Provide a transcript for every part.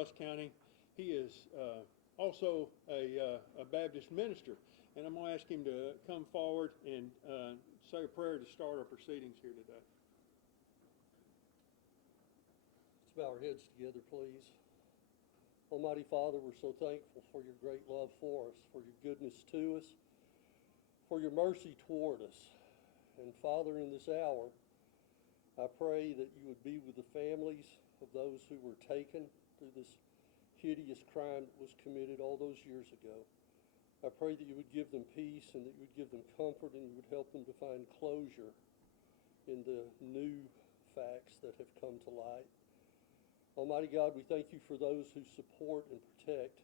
Russ County. He is also a Baptist minister. And I'm going to ask him to come forward and say a prayer to start our proceedings here today. Let's bow our heads together, please. Almighty Father, we're so thankful for your great love for us, for your goodness to us, for your mercy toward us. And Father, in this hour, I pray that you would be with the families of those who were taken through this hideous crime that was committed all those years ago. I pray that you would give them peace and that you would give them comfort and you would help them to find closure in the new facts that have come to light. Almighty God, we thank you for those who support and protect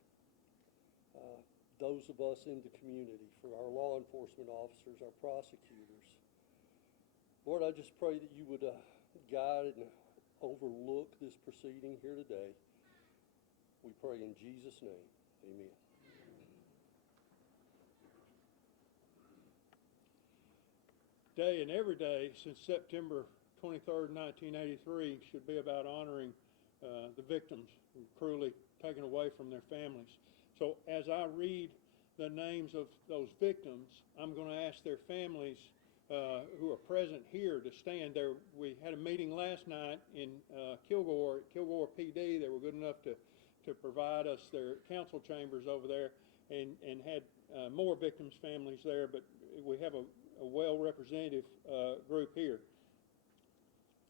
those of us in the community, for our law enforcement officers, our prosecutors. Lord, I just pray that you would guide and overlook this proceeding here today. We pray in Jesus' name. Amen. Day and every day since September 23rd, 1983 should be about honoring the victims who were cruelly taken away from their families. So as I read the names of those victims, I'm going to ask their families who are present here to stand there. We had a meeting last night in Kilgore PD. They were good enough to provide us their council chambers over there and had more victims' families there, but we have a well-representative group here.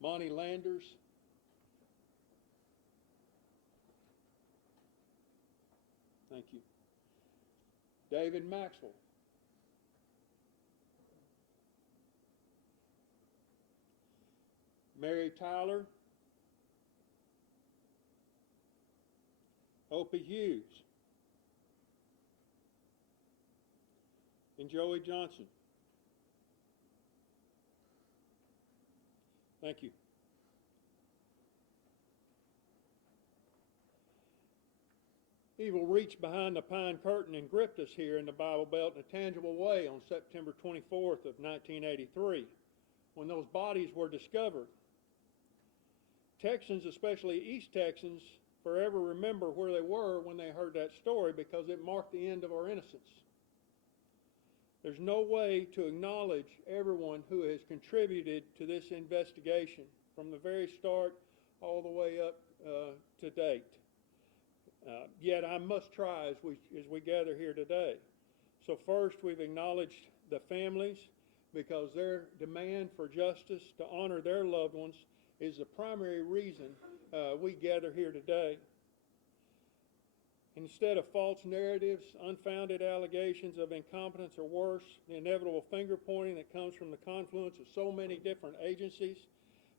Monty Landers, thank you. David Maxwell, Mary Tyler, Opie Hughes, and Joey Johnson. Thank you. Evil reached behind the pine curtain and gripped us here in the Bible Belt in a tangible way on September 24th of 1983, when those bodies were discovered. Texans, especially East Texans, forever remember where they were when they heard that story because it marked the end of our innocence. There's no way to acknowledge everyone who has contributed to this investigation from the very start all the way up to date. Yet I must try as we gather here today. So first, we've acknowledged the families because their demand for justice to honor their loved ones is the primary reason we gather here today. Instead of false narratives, unfounded allegations of incompetence, or worse, the inevitable finger pointing that comes from the confluence of so many different agencies,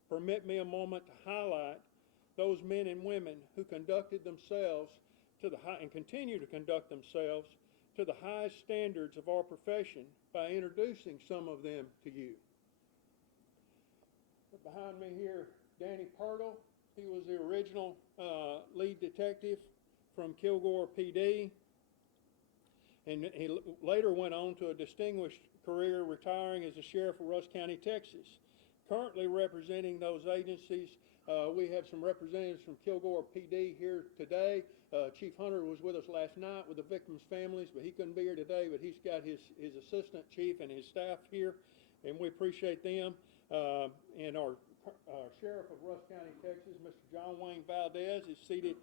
permit me a moment to highlight those men and women who conducted themselves to the high and continue to conduct themselves to the highest standards of our profession by introducing some of them to you. Behind me here, Danny Purtle. He was the original lead detective from Kilgore PD, and he later went on to a distinguished career, retiring as the sheriff of Russ County, Texas. Currently representing those agencies, we have some representatives from Kilgore PD here today. Chief Hunter was with us last night with the victims' families, but he couldn't be here today, but he's got his assistant chief and his staff here, and we appreciate them. And our Sheriff of Russ County, Texas, Mr. John Wayne Valdez, is seated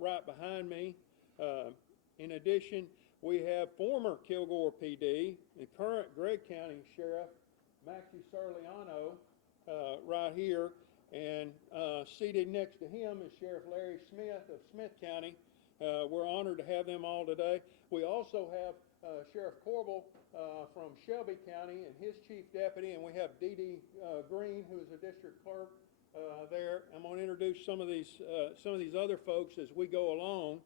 right behind me. In addition, we have former Kilgore PD and current Gregg County Sheriff, Maxie Serliano, right here, and seated next to him is Sheriff Larry Smith of Smith County. We're honored to have them all today. We also have Sheriff Corbel from Shelby County and his chief deputy, and we have Dee Dee Green, who is a district clerk there. I'm going to introduce some of these other folks as we go along.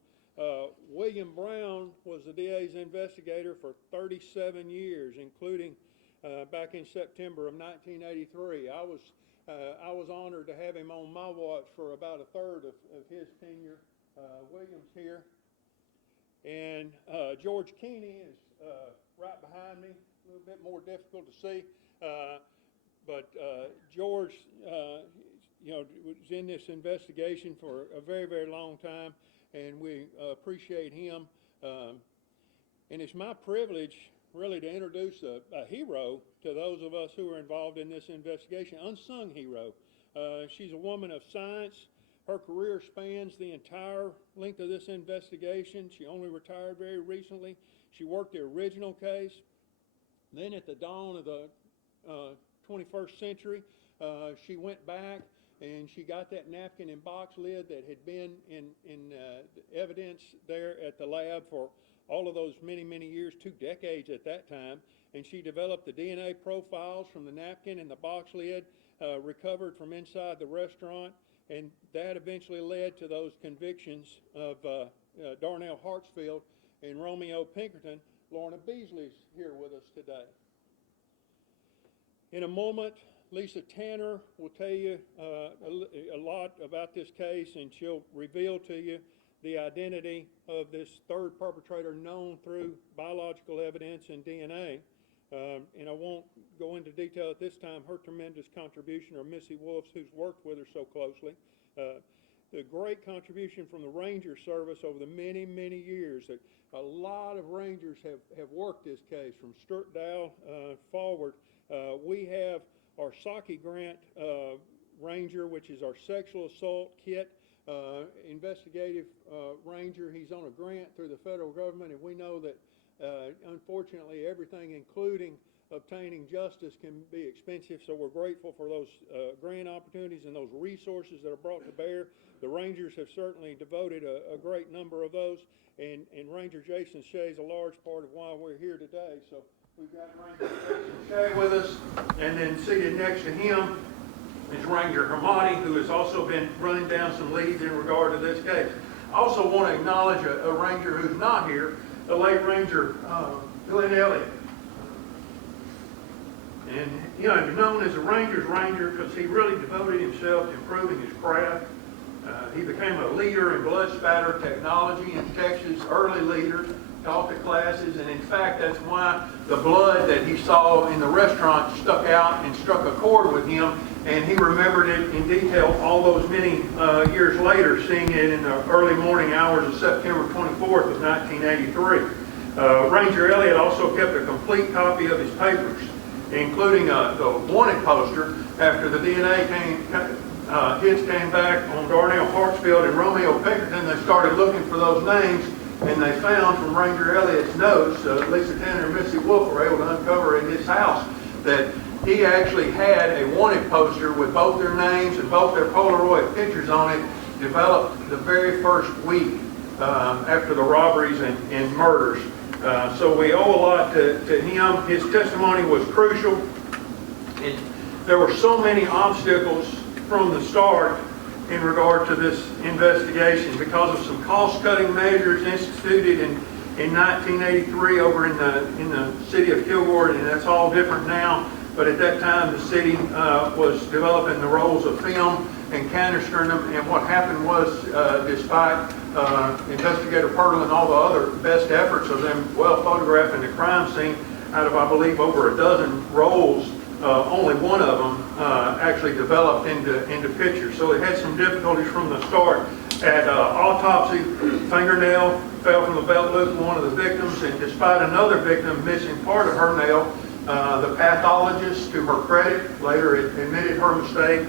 William Brown was the DA's investigator for 37 years, including back in September of 1983. I was honored to have him on my watch for about a third of his tenure. William's here. And George Keeney is right behind me, a little bit more difficult to see. But George was in this investigation for a very, very long time, and we appreciate him. And it's my privilege, really, to introduce a hero to those of us who are involved in this investigation, unsung hero. She's a woman of science. Her career spans the entire length of this investigation. She only retired very recently. She worked the original case. Then at the dawn of the 21st century, she went back and she got that napkin and box lid that had been in evidence there at the lab for all of those many, many years, 2 decades at that time. And she developed the DNA profiles from the napkin and the box lid recovered from inside the restaurant. And that eventually led to those convictions of Darnell Hartsfield and Romeo Pinkerton. Lorna Beasley's here with us today. In a moment, Lisa Tanner will tell you a lot about this case, and she'll reveal to you the identity of this third perpetrator known through biological evidence and DNA. And I won't go into detail at this time her tremendous contribution, or Missy Wolf's, who's worked with her so closely. The great contribution from the Ranger Service over the many, many years. That a lot of Rangers have worked this case from Sturt Dow forward. We have our Saki Grant Ranger, which is our sexual assault kit investigative ranger. He's on a grant through the federal government, and we know that unfortunately everything, including obtaining justice, can be expensive, so we're grateful for those grant opportunities and those resources that are brought to bear. The Rangers have certainly devoted a great number of those, and Ranger Jason Shea is a large part of why we're here today. So we've got Ranger Jason Shea with us, and then seated next to him is Ranger Hamadi, who has also been running down some leads in regard to this case. I also want to acknowledge a ranger who's not here, the late Ranger Glenn Elliott. And, he's known as a ranger's ranger because he really devoted himself to improving his craft. He became a leader in blood spatter technology in Texas, early leader, taught the classes, and in fact, that's why the blood that he saw in the restaurant stuck out and struck a chord with him, and he remembered it in detail all those many years later, seeing it in the early morning hours of September 24th of 1983. Ranger Elliott also kept a complete copy of his papers, including the wanted poster after the DNA hits came back on Darnell Hartsfield and Romeo Pinkerton. They started looking for those names, and they found from Ranger Elliott's notes, Lisa Tanner and Missy Wolf were able to uncover in his house that he actually had a wanted poster with both their names and both their Polaroid pictures on it, developed the very first week after the robberies and murders. So we owe a lot to him. His testimony was crucial. There were so many obstacles from the start in regard to this investigation because of some cost-cutting measures instituted in 1983 over in the city of Kilgore, and that's all different now. But at that time, the city was developing the rolls of film and canistering them, and what happened was, despite Investigator Purtle and all the other best efforts of them well photographing the crime scene, out of, I believe, over a dozen rolls, only one of them actually developed into pictures. So they had some difficulties from the start. At autopsy, fingernail fell from the belt loop of one of the victims, and despite another victim missing part of her nail, the pathologist, to her credit, later admitted her mistake.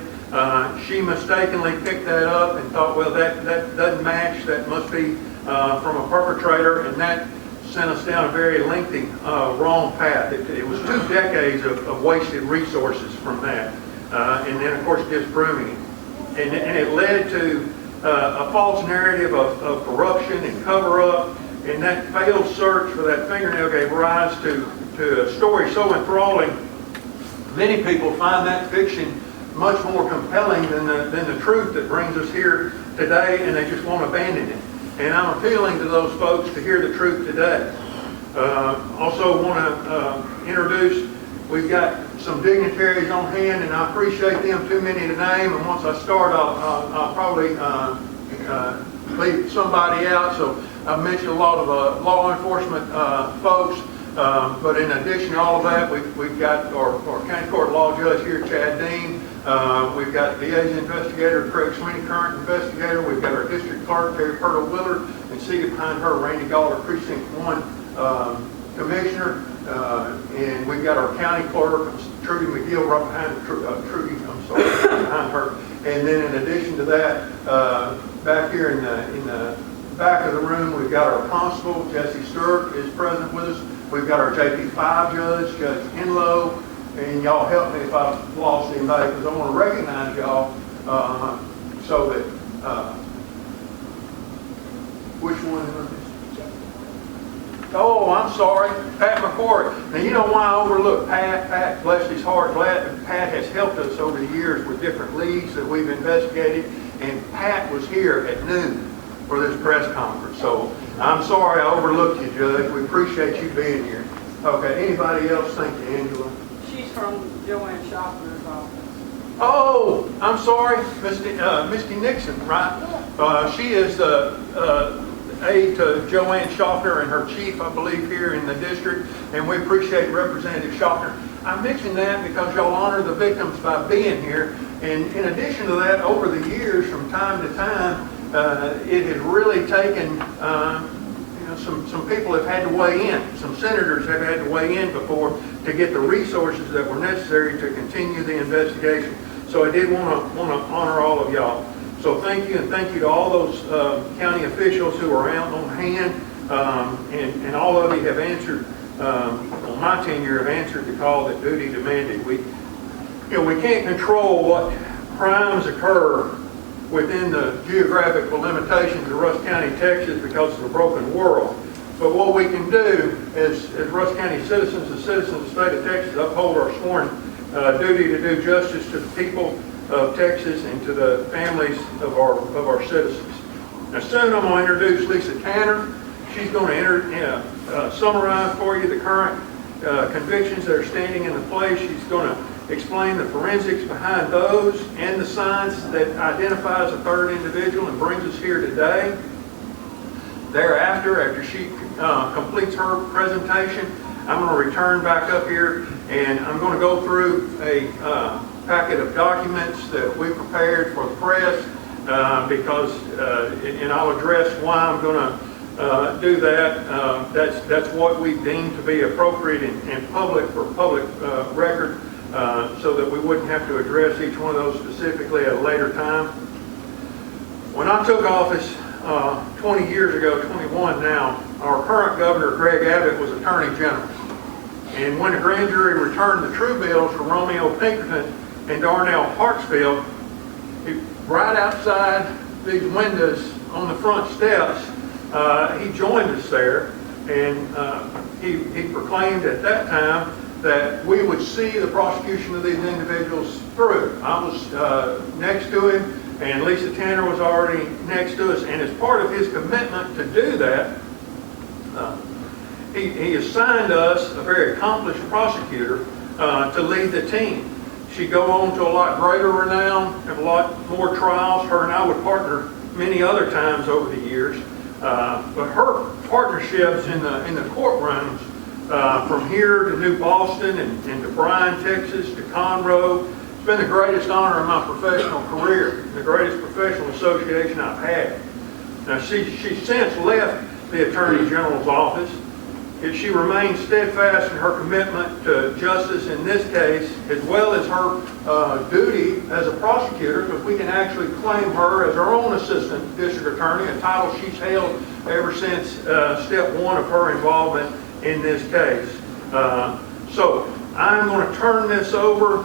She mistakenly picked that up and thought, well, that doesn't match, that must be from a perpetrator, and that sent us down a very lengthy wrong path. It was 2 decades of wasted resources from that, and then of course disproving it. And it led to a false narrative of corruption and cover-up, and that failed search for that fingernail gave rise to a story so enthralling, many people find that fiction much more compelling than the truth that brings us here today, and they just won't abandon it. And I'm appealing to those folks to hear the truth today. Also want to introduce, we've got some dignitaries on hand, and I appreciate them, too many to name, and once I start, I'll probably leave somebody out. So I've mentioned a lot of law enforcement folks, but in addition to all of that, we've got our county court law judge here, Chad Dean, We've got DA's investigator, Craig Sweeney, current investigator. We've got our district clerk, Terry Purtle Willard, and seated behind her, Randy Galler, Precinct 1 Commissioner. And we've got our county clerk, Trudy McGill, right behind behind her. And then in addition to that, back here in the back of the room, we've got our constable, Jesse Stewart, is present with us. We've got our JP5 judge, Judge Henlow, and y'all help me if I've lost anybody, because I want to recognize y'all so that, which one? Oh, I'm sorry, Pat McCory. Now, you know why I overlooked Pat? Pat, bless his heart, Pat has helped us over the years with different leagues that we've investigated, and Pat was here at noon for this press conference. So I'm sorry I overlooked you, Judge. We appreciate you being here. Okay, anybody else? Thank you, Angela. She's from Joanne Schaffner's office. Oh, I'm sorry, Misty Nixon, right? She is the aide to Joanne Schaffner and her chief, I believe, here in the district, and we appreciate Representative Schaffner. I mention that because y'all honor the victims by being here, and in addition to that, over the years, from time to time, it has really taken, some people have had to weigh in. Some senators have had to weigh in before to get the resources that were necessary to continue the investigation. So I did want to honor all of y'all. So thank you, and thank you to all those county officials who are out on hand, and all of you have answered, on my tenure, have answered the call that duty demanded. We can't control what crimes occur within the geographical limitations of Rusk County, Texas, because of the broken world. But what we can do as Rusk County citizens, the citizens of the state of Texas, uphold our sworn duty to do justice to the people of Texas and to the families of our citizens. Now soon I'm going to introduce Lisa Tanner. She's going to summarize for you the current convictions that are standing in the place. She's going to explain the forensics behind those and the science that identifies a third individual and brings us here today. Thereafter, after she completes her presentation, I'm going to return back up here and I'm going to go through a packet of documents that we prepared for the press because, and I'll address why I'm going to do that. That's what we deem to be appropriate and public for public record. So that we wouldn't have to address each one of those specifically at a later time. When I took office 20 years ago, 21 now, our current governor, Greg Abbott, was Attorney General. And when the grand jury returned the true bills for Romeo Pinkerton and Darnell Hartsfield, right outside these windows on the front steps, he joined us there, and he proclaimed at that time that we would see the prosecution of these individuals through. I was next to him, and Lisa Tanner was already next to us, and as part of his commitment to do that, he assigned us a very accomplished prosecutor to lead the team. She'd go on to a lot greater renown, have a lot more trials. Her and I would partner many other times over the years, but her partnerships in the courtrooms, from here to New Boston and to Bryan, Texas, to Conroe. It's been the greatest honor of my professional career, the greatest professional association I've had. Now, she's since left the Attorney General's office. Yet she remains steadfast in her commitment to justice in this case, as well as her duty as a prosecutor, because we can actually claim her as our own assistant district attorney, a title she's held ever since step one of her involvement in this case. So I'm going to turn this over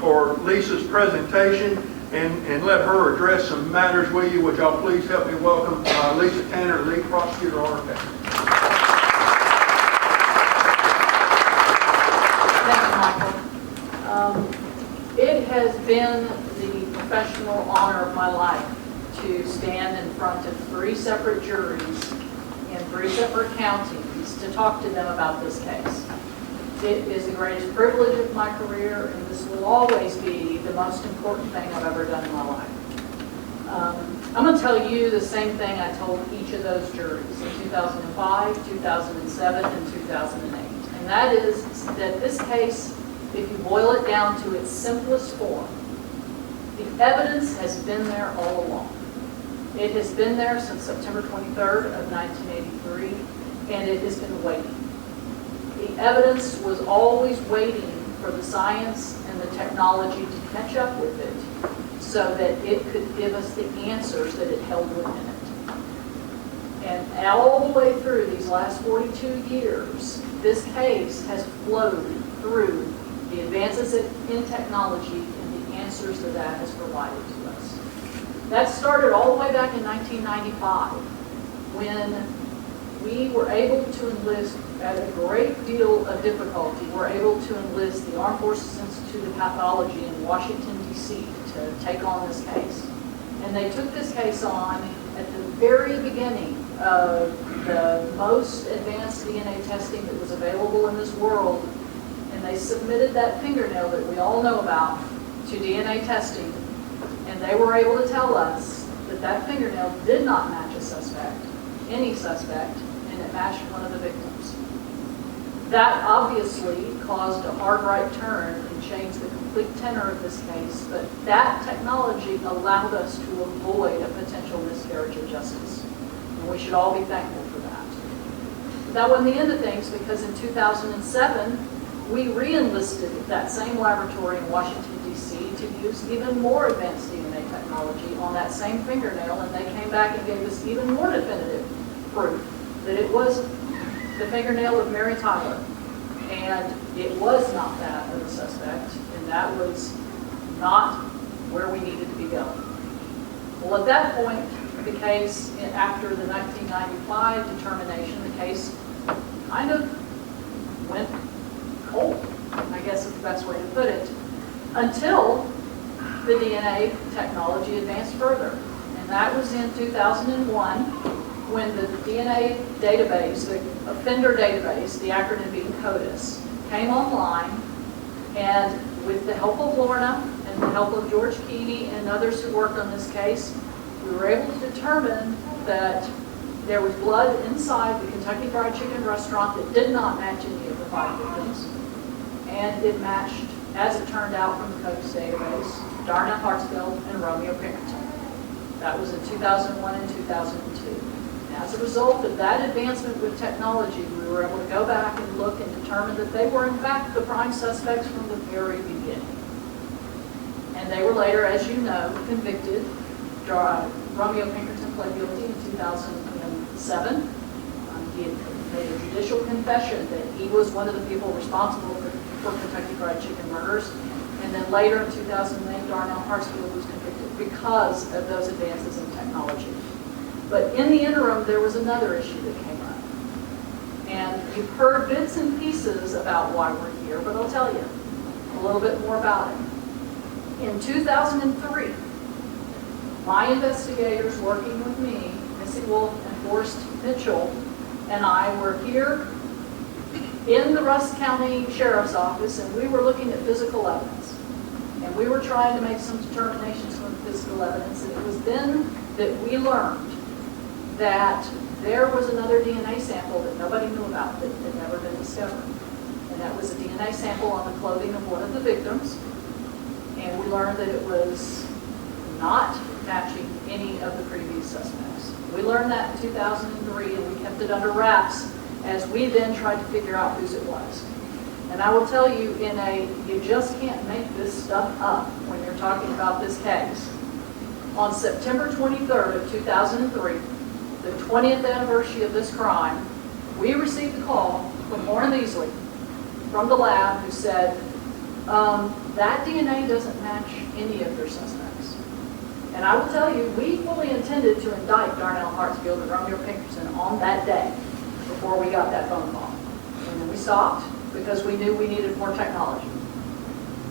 for Lisa's presentation and let her address some matters with you. Would y'all please help me welcome Lisa Tanner, lead prosecutor on our case. Thank you, Michael. It has been the professional honor of my life to stand in front of 3 separate juries in 3 separate counties to talk to them about this case. It is the greatest privilege of my career, and this will always be the most important thing I've ever done in my life. I'm going to tell you the same thing I told each of those juries in 2005, 2007, and 2008. And that is that this case, if you boil it down to its simplest form, The evidence has been there all along. It has been there since September 23rd of 1983, and it has been waiting. The evidence was always waiting for the science and the technology to catch up with it so that it could give us the answers that it held within it. And all the way through these last 42 years, this case has flowed through the advances in technology and the answers that has provided to us. That started all the way back in 1995 when we were able to enlist, at a great deal of difficulty, we're able to enlist the Armed Forces Institute of Pathology in Washington, D.C. to take on this case. And they took this case on at the very beginning of the most advanced DNA testing that was available in this world. And they submitted that fingernail that we all know about to DNA testing. And they were able to tell us that that fingernail did not match a suspect, any suspect, and it matched one of the victims. That obviously caused a hard right turn and changed the complete tenor of this case, but that technology allowed us to avoid a potential miscarriage of justice. And we should all be thankful for that. But that wasn't the end of things, because in 2007, we re-enlisted that same laboratory in Washington, D.C. to use even more advanced DNA technology on that same fingernail, and they came back and gave us even more definitive proof that it was the fingernail of Mary Tyler, and it was not that of the suspect, and that was not where we needed to be going. Well, at that point, the case, after the 1995 determination, the case kind of went cold, I guess is the best way to put it, until the DNA technology advanced further. And that was in 2001, when the DNA database, the offender database, the acronym being CODIS, came online, and with the help of Lorna and the help of George Keeney and others who worked on this case, we were able to determine that there was blood inside the Kentucky Fried Chicken restaurant that did not match any of the 5 victims, and it matched, as it turned out from the CODIS database, Darnell Hartsfield and Romeo Pinkerton. That was in 2001 and 2002. As a result of that advancement with technology, we were able to go back and look and determine that they were in fact the prime suspects from the very beginning. And they were later, as you know, convicted. Romeo Pinkerton pled guilty in 2007. He had made a judicial confession that he was one of the people responsible for Kentucky Fried Chicken murders. And then later in 2008, Darnell Hartsfield was convicted because of those advances in technology. But in the interim, there was another issue that came up. And you've heard bits and pieces about why we're here, but I'll tell you a little bit more about it. In 2003, my investigators working with me, Missy Wolf and Forrest Mitchell, and I were here in the Rusk County Sheriff's Office, and we were looking at physical evidence. And we were trying to make some determinations from the physical evidence, and it was then that we learned that there was another DNA sample that nobody knew about that had never been discovered. And that was a DNA sample on the clothing of one of the victims. And we learned that it was not matching any of the previous suspects. We learned that in 2003, and we kept it under wraps as we then tried to figure out whose it was. And I will tell you, you just can't make this stuff up when you're talking about this case. On September 23rd of 2003, the 20th anniversary of this crime, we received a call from Lorna Measley from the lab who said, that DNA doesn't match any of your suspects. And I will tell you, we fully intended to indict Darnell Hartsfield and Romeo Pinkerton on that day before we got that phone call. And then we stopped because we knew we needed more technology.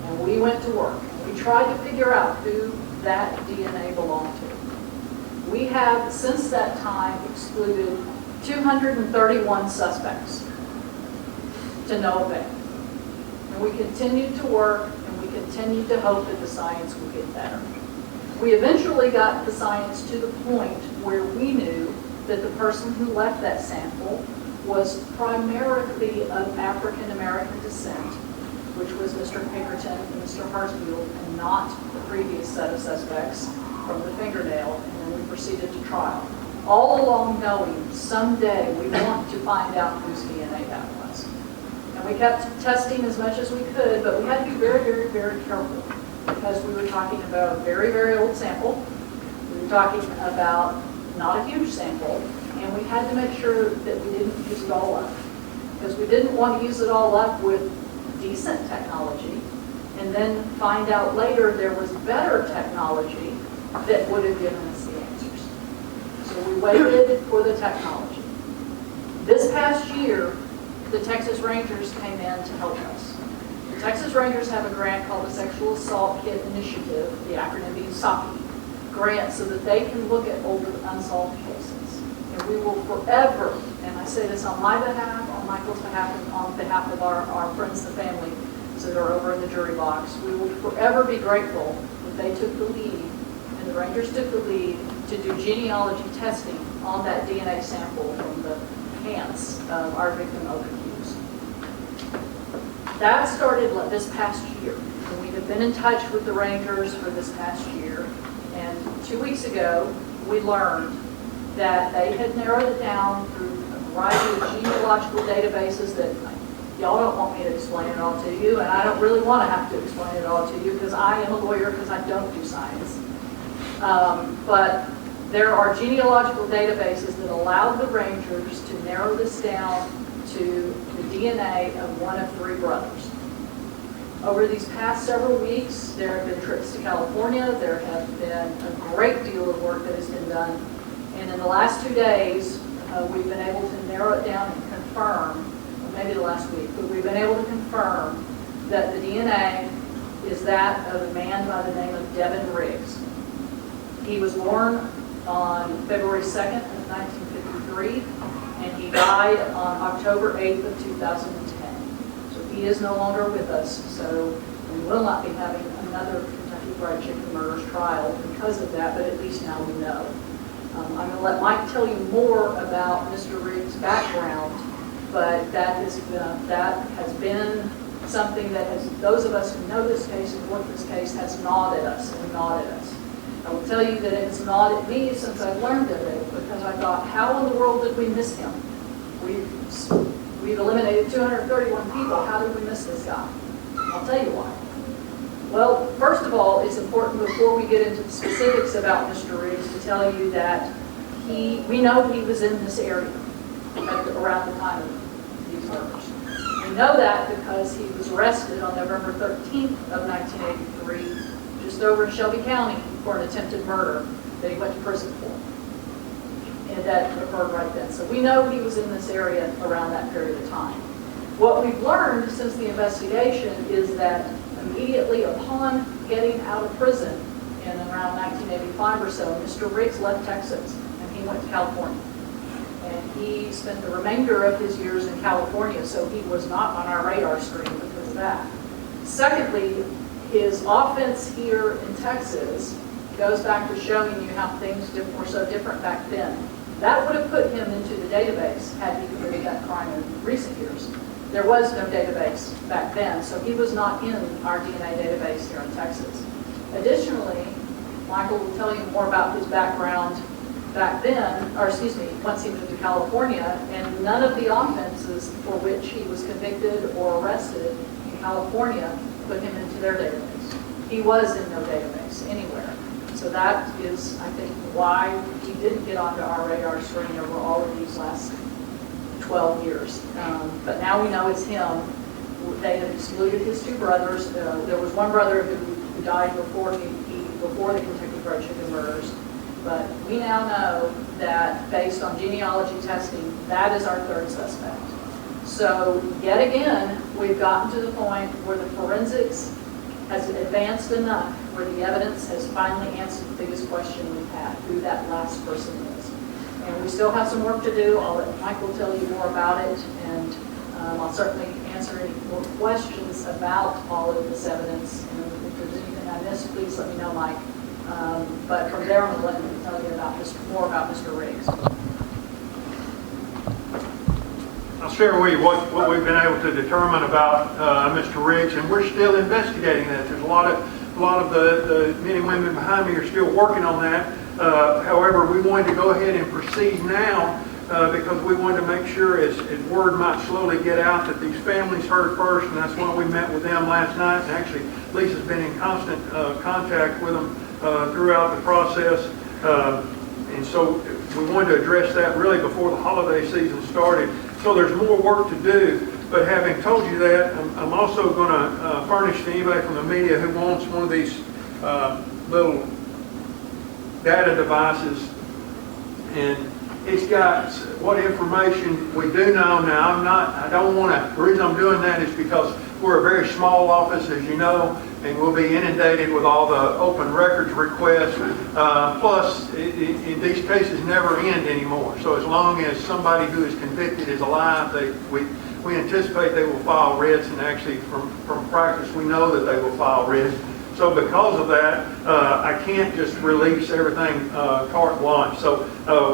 And we went to work. We tried to figure out who that DNA belonged to. We have, since that time, excluded 231 suspects to no avail. And we continued to work, and we continued to hope that the science would get better. We eventually got the science to the point where we knew that the person who left that sample was primarily of African American descent, which was Mr. Pinkerton and Mr. Hartsfield, and not the previous set of suspects from the fingernail, and then we proceeded to trial. All along knowing someday we want to find out whose DNA that was. And we kept testing as much as we could, but we had to be very, very, very careful because we were talking about a very, very old sample. We were talking about not a huge sample, and we had to make sure that we didn't use it all up. Because we didn't want to use it all up with decent technology and then find out later there was better technology that would have given us the answers. So we waited for the technology. This past year, the Texas Rangers came in to help us. The Texas Rangers have a grant called the Sexual Assault Kit Initiative, the acronym being SAKI, grant so that they can look at older unsolved cases. And we will forever, and I say this on my behalf, on Michael's behalf, and on behalf of our friends, the family that are over in the jury box, we will forever be grateful that they took the lead, and the Rangers took the lead to do genealogy testing on that DNA sample from the pants of our victim of abuse. That started this past year, and we have been in touch with the Rangers for this past year, and 2 weeks ago, we learned that they had narrowed it down through a variety of genealogical databases that y'all don't want me to explain it all to you, and I don't really want to have to explain it all to you because I am a lawyer because I don't do science. But there are genealogical databases that allow the Rangers to narrow this down to the DNA of one of 3 brothers. Over these past several weeks, there have been trips to California. There have been a great deal of work that has been done. And in the last 2 days, we've been able to narrow it down and confirm, or maybe the last week, but we've been able to confirm that the DNA is that of a man by the name of Devin Riggs. He was born on February 2nd of 1953, and he died on October 8th of 2010. So he is no longer with us, so we will not be having another Kentucky Fried Chicken murders trial because of that, but at least now we know. I'm going to let Mike tell you more about Mr. Riggs' background, but that has been something that has, those of us who know this case and work this case, has gnawed at us and gnawed at us. I will tell you that it has gnawed at me since I've learned of it, because I thought, how in the world did we miss him? We've eliminated 231 people. How did we miss this guy? I'll tell you why. Well, first of all, it's important before we get into the specifics about Mr. Riggs to tell you that we know he was in this area around the time of these murders. We know that because he was arrested on November 13th of 1983, just over in Shelby County, for an attempted murder that he went to prison for. And that occurred right then. So we know he was in this area around that period of time. What we've learned since the investigation is that immediately upon getting out of prison in around 1985 or so, Mr. Riggs left Texas and he went to California. And he spent the remainder of his years in California, so he was not on our radar screen because of that. Secondly, his offense here in Texas goes back to showing you how things were so different back then. That would have put him into the database had he committed that crime in recent years. There was no database back then, so he was not in our DNA database here in Texas. Additionally, Michael will tell you more about his background back then, or excuse me, once he moved to California, and none of the offenses for which he was convicted or arrested in California put him into their database. He was in no database anywhere. So that is, I think, why he didn't get onto our radar screen over all of these last 12 years. But now we know it's him. They have excluded his 2 brothers. There was one brother who died before the Kentucky Fried Chicken murders. But we now know that based on genealogy testing, that is our 3rd suspect. So yet again, we've gotten to the point where the forensics has advanced enough where the evidence has finally answered the biggest question we've had, who that last person is. And we still have some work to do. I'll let Michael tell you more about it, and I'll certainly answer any more questions about all of this evidence. And if there's anything I missed, please let me know, Mike. But from there, I'm going to let him tell you more about Mr. Riggs. I'll share with you what we've been able to determine about Mr. Riggs, and we're still investigating that. There's a lot of the men and women behind me are still working on that. However, we wanted to go ahead and proceed now because we wanted to make sure as word might slowly get out that these families heard first, and that's why we met with them last night. And actually, Lisa's been in constant contact with them throughout the process. And so we wanted to address that really before the holiday season started. So there's more work to do. But having told you that, I'm also going to furnish to anybody from the media who wants one of these little data devices. And it's got what information we do know. Now, I don't want to, the reason I'm doing that is because we're a very small office, as you know, and we'll be inundated with all the open records requests. Plus, these cases never end anymore. So as long as somebody who is convicted is alive, we anticipate they will file writs, and actually from practice we know that they will file writs. So because of that, I can't just release everything carte blanche. So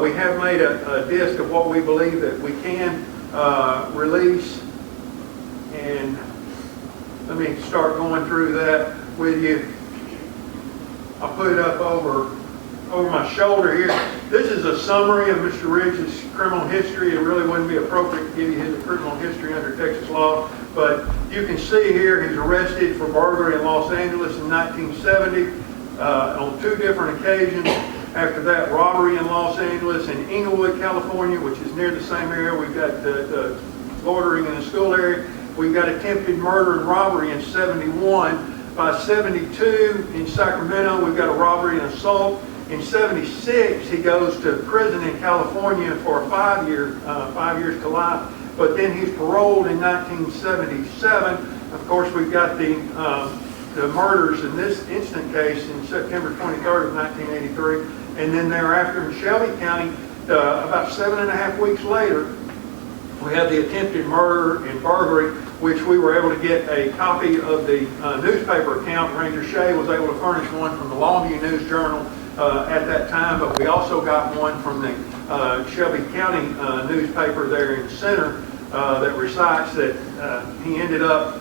we have made a list of what we believe that we can release, and let me start going through that with you. I'll put it up over my shoulder here. This is a summary of Mr. Riggs' criminal history. It really wouldn't be appropriate to give you his criminal history under Texas law, but you can see here he's arrested for burglary in Los Angeles in 1970 on 2 different occasions. After that, robbery in Los Angeles and Inglewood, California, which is near the same area. We've got the loitering in the school area. We've got attempted murder and robbery in 71. By 72 in Sacramento, we've got a robbery and assault. In 76, he goes to prison in California for 5 years to life. But then he's paroled in 1977. Of course, we've got the murders in this instant case in September 23rd of 1983. And then thereafter in Shelby County, about 7.5 weeks later, we have the attempted murder and burglary, which we were able to get a copy of the newspaper account. Ranger Shea was able to furnish one from the Longview News Journal at that time, but we also got one from the Shelby County newspaper there in the center that recites that he ended up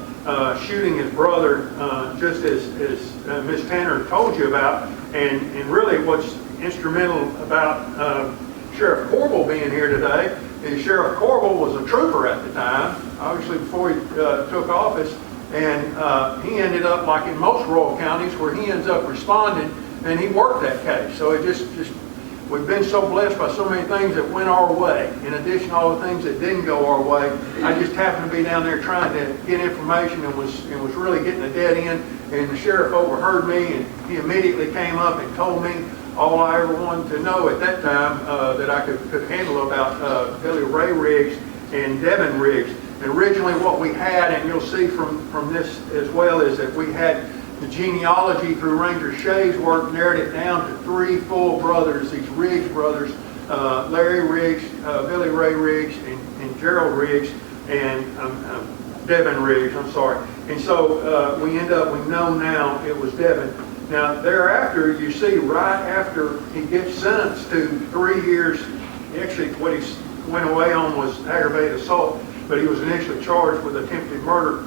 shooting his brother just as Ms. Tanner told you about. And really what's instrumental about Sheriff Corbel being here today is Sheriff Corbel was a trooper at the time, obviously before he took office, and he ended up, like in most rural counties, where he ends up responding, and he worked that case. So it just we've been so blessed by so many things that went our way. In addition to all the things that didn't go our way, I just happened to be down there trying to get information and was really getting a dead end, and the sheriff overheard me, and he immediately came up and told me all I ever wanted to know at that time that I could handle about Billy Ray Riggs and Devin Riggs. And originally what we had, and you'll see from this as well, is that we had the genealogy through Ranger Shea's work narrowed it down to 3 full brothers, these Riggs brothers, Larry Riggs, Billy Ray Riggs, and Gerald Riggs, and Devin Riggs, I'm sorry. And so we know now it was Devin. Now, thereafter, you see, right after he gets sentenced to 3 years, actually what he went away on was aggravated assault, but he was initially charged with attempted murder.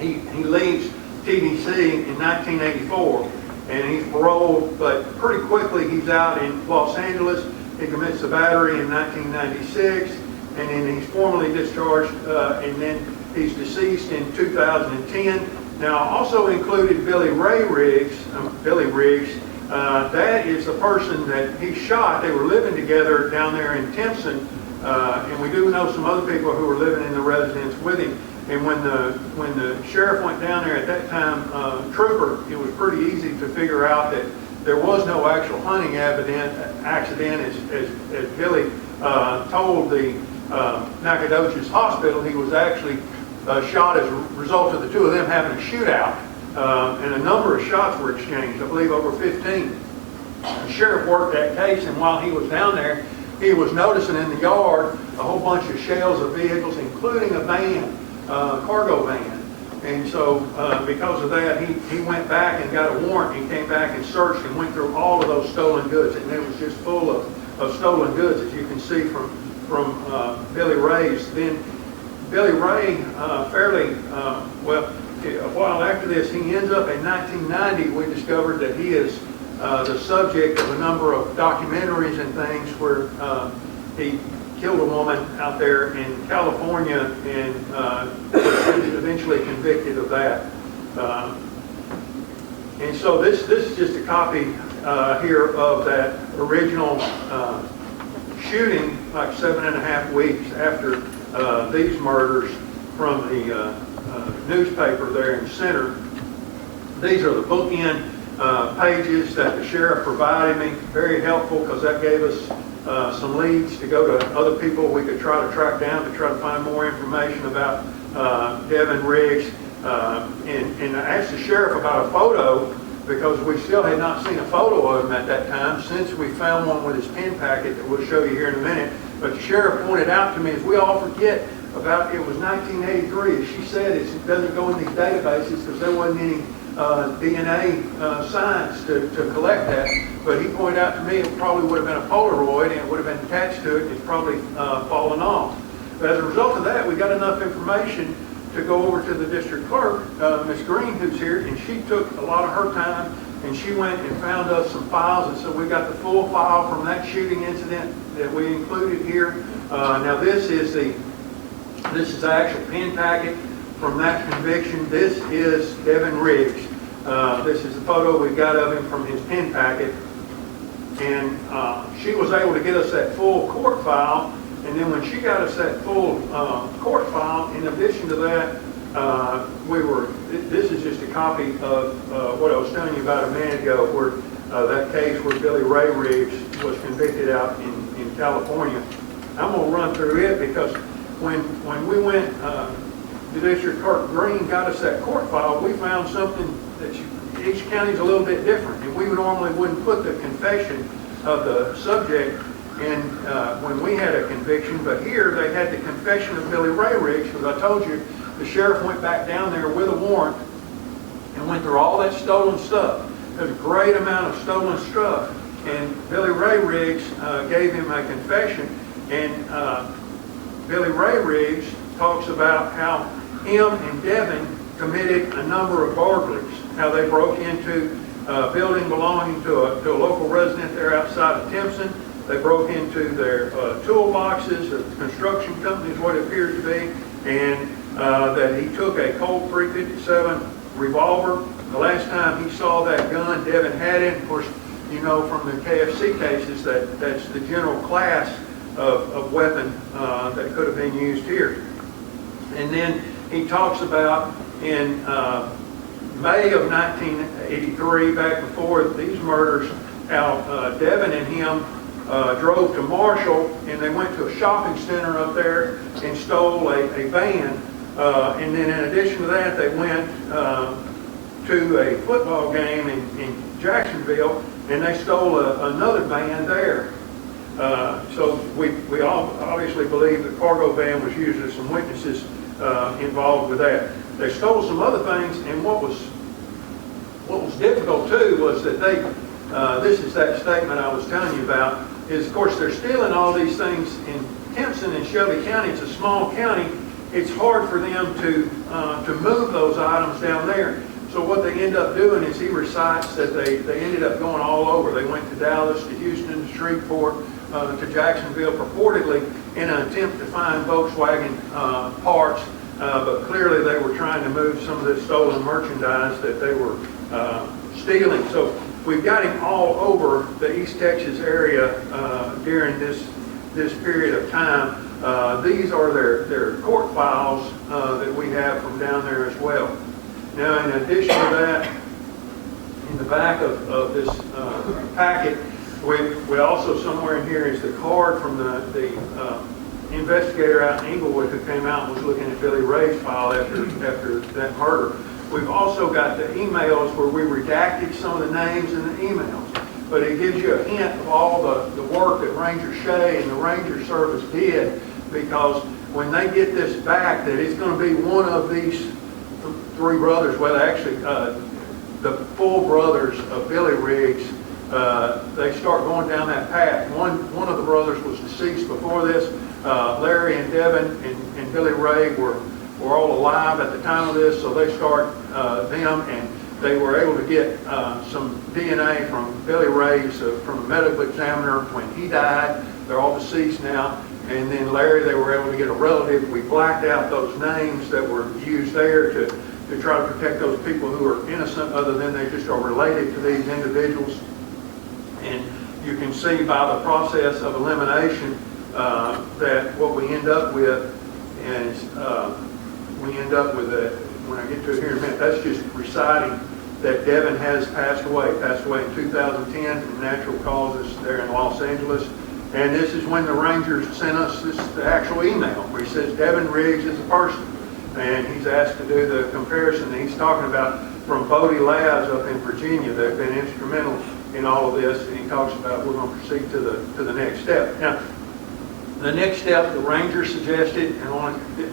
He leaves TDC in 1984, and he's paroled, but pretty quickly he's out in Los Angeles. He commits a battery in 1996, and then he's formally discharged, and then he's deceased in 2010. Now, also included Billy Ray Riggs, that is the person that he shot. They were living together down there in Timpson, and we do know some other people who were living in the residence with him. And when the sheriff went down there at that time, trooper, it was pretty easy to figure out that there was no actual hunting accident, as Billy told the Nacogdoches Hospital. He was actually shot as a result of the 2 of them having a shootout, and a number of shots were exchanged, I believe over 15. The sheriff worked that case, and while he was down there, he was noticing in the yard a whole bunch of shells of vehicles, including a van, cargo van. And so because of that, he went back and got a warrant, and came back and searched and went through all of those stolen goods, and it was just full of stolen goods, as you can see from Billy Ray's. Then Billy Ray, fairly, well, a while after this, he ends up in 1990, we discovered that he is the subject of a number of documentaries and things where he killed a woman out there in California and was eventually convicted of that. And so this is just a copy here of that original shooting, like 7.5 weeks after these murders, from the newspaper there in the center. These are the bookend pages that the sheriff provided me. Very helpful, because that gave us some leads to go to other people we could try to track down to try to find more information about Devin Riggs. And I asked the sheriff about a photo, because we still had not seen a photo of him at that time, since we found one with his pin packet that we'll show you here in a minute. But the sheriff pointed out to me, as we all forget, about it was 1983. As she said, it doesn't go in these databases because there wasn't any DNA science to collect that. But he pointed out to me it probably would have been a Polaroid, and it would have been attached to it, and it's probably fallen off. But as a result of that, we got enough information to go over to the district clerk, Ms. Green, who's here, and she took a lot of her time, and she went and found us some files, and so we got the full file from that shooting incident that we included here. Now this is the actual pin packet from that conviction. This is Devin Riggs. This is the photo we got of him from his pin packet, and she was able to get us that full court file. And then when she got us that full court file, in addition to that, this is just a copy of what I was telling you about a minute ago, where that case where Billy Ray Riggs was convicted out in California. I'm going to run through it, because when we went, the district clerk Green got us that court file, we found something that each county's a little bit different. And we normally wouldn't put the confession of the subject in when we had a conviction, but here they had the confession of Billy Ray Riggs, because I told you the sheriff went back down there with a warrant and went through all that stolen stuff. There's a great amount of stolen stuff, and Billy Ray Riggs gave him a confession, and Billy Ray Riggs talks about how him and Devin committed a number of burglaries, how they broke into a building belonging to a local resident there outside of Timpson. They broke into their toolboxes, the construction company is what it appears to be, and that he took a Colt .357 revolver. The last time he saw that gun, Devin had it. Of course, you know from the KFC cases that that's the general class of weapon that could have been used here. And then he talks about in May of 1983, back before these murders, how Devin and him drove to Marshall, and they went to a shopping center up there and stole a van. And then in addition to that, they went to a football game in Jacksonville, and they stole another van there. So we all obviously believe the cargo van was used. There's some witnesses involved with that. They stole some other things, and what was difficult too was that they, this is that statement I was telling you about, is of course they're stealing all these things in Timpson and Shelby County. It's a small county. It's hard for them to move those items down there. So what they end up doing is he recites that they ended up going all over. They went to Dallas, to Houston, to Shreveport, to Jacksonville, purportedly in an attempt to find Volkswagen parts, but clearly they were trying to move some of this stolen merchandise that they were stealing. So we've got him all over the East Texas area during this period of time. These are their court files that we have from down there as well. Now, in addition to that, in the back of this packet, we also, somewhere in here is the card from the investigator out in Inglewood who came out and was looking at Billy Ray's file after that murder. We've also got the emails where we redacted some of the names in the emails, but it gives you a hint of all the work that Ranger Shea and the Ranger Service did, because when they get this back, that it's going to be one of these three brothers, well actually the full brothers of Billy Riggs, they start going down that path. One of the brothers was deceased before this. Larry and Devin and Billy Ray were all alive at the time of this, so they start them, and they were able to get some DNA from Billy Ray's, from a medical examiner when he died. They're all deceased now. And then Larry, they were able to get a relative. We blacked out those names that were used there to try to protect those people who are innocent, other than they just are related to these individuals. And you can see by the process of elimination that what we end up with is, when I get to it here in a minute, that's just reciting that Devin has passed away in 2010 from natural causes there in Los Angeles. And this is when the Rangers sent us the actual email where he says Devin Riggs is a person. And he's asked to do the comparison that he's talking about from Bodie Labs up in Virginia. They've been instrumental in all of this, and he talks about we're going to proceed to the next step. Now, the next step, the Rangers suggested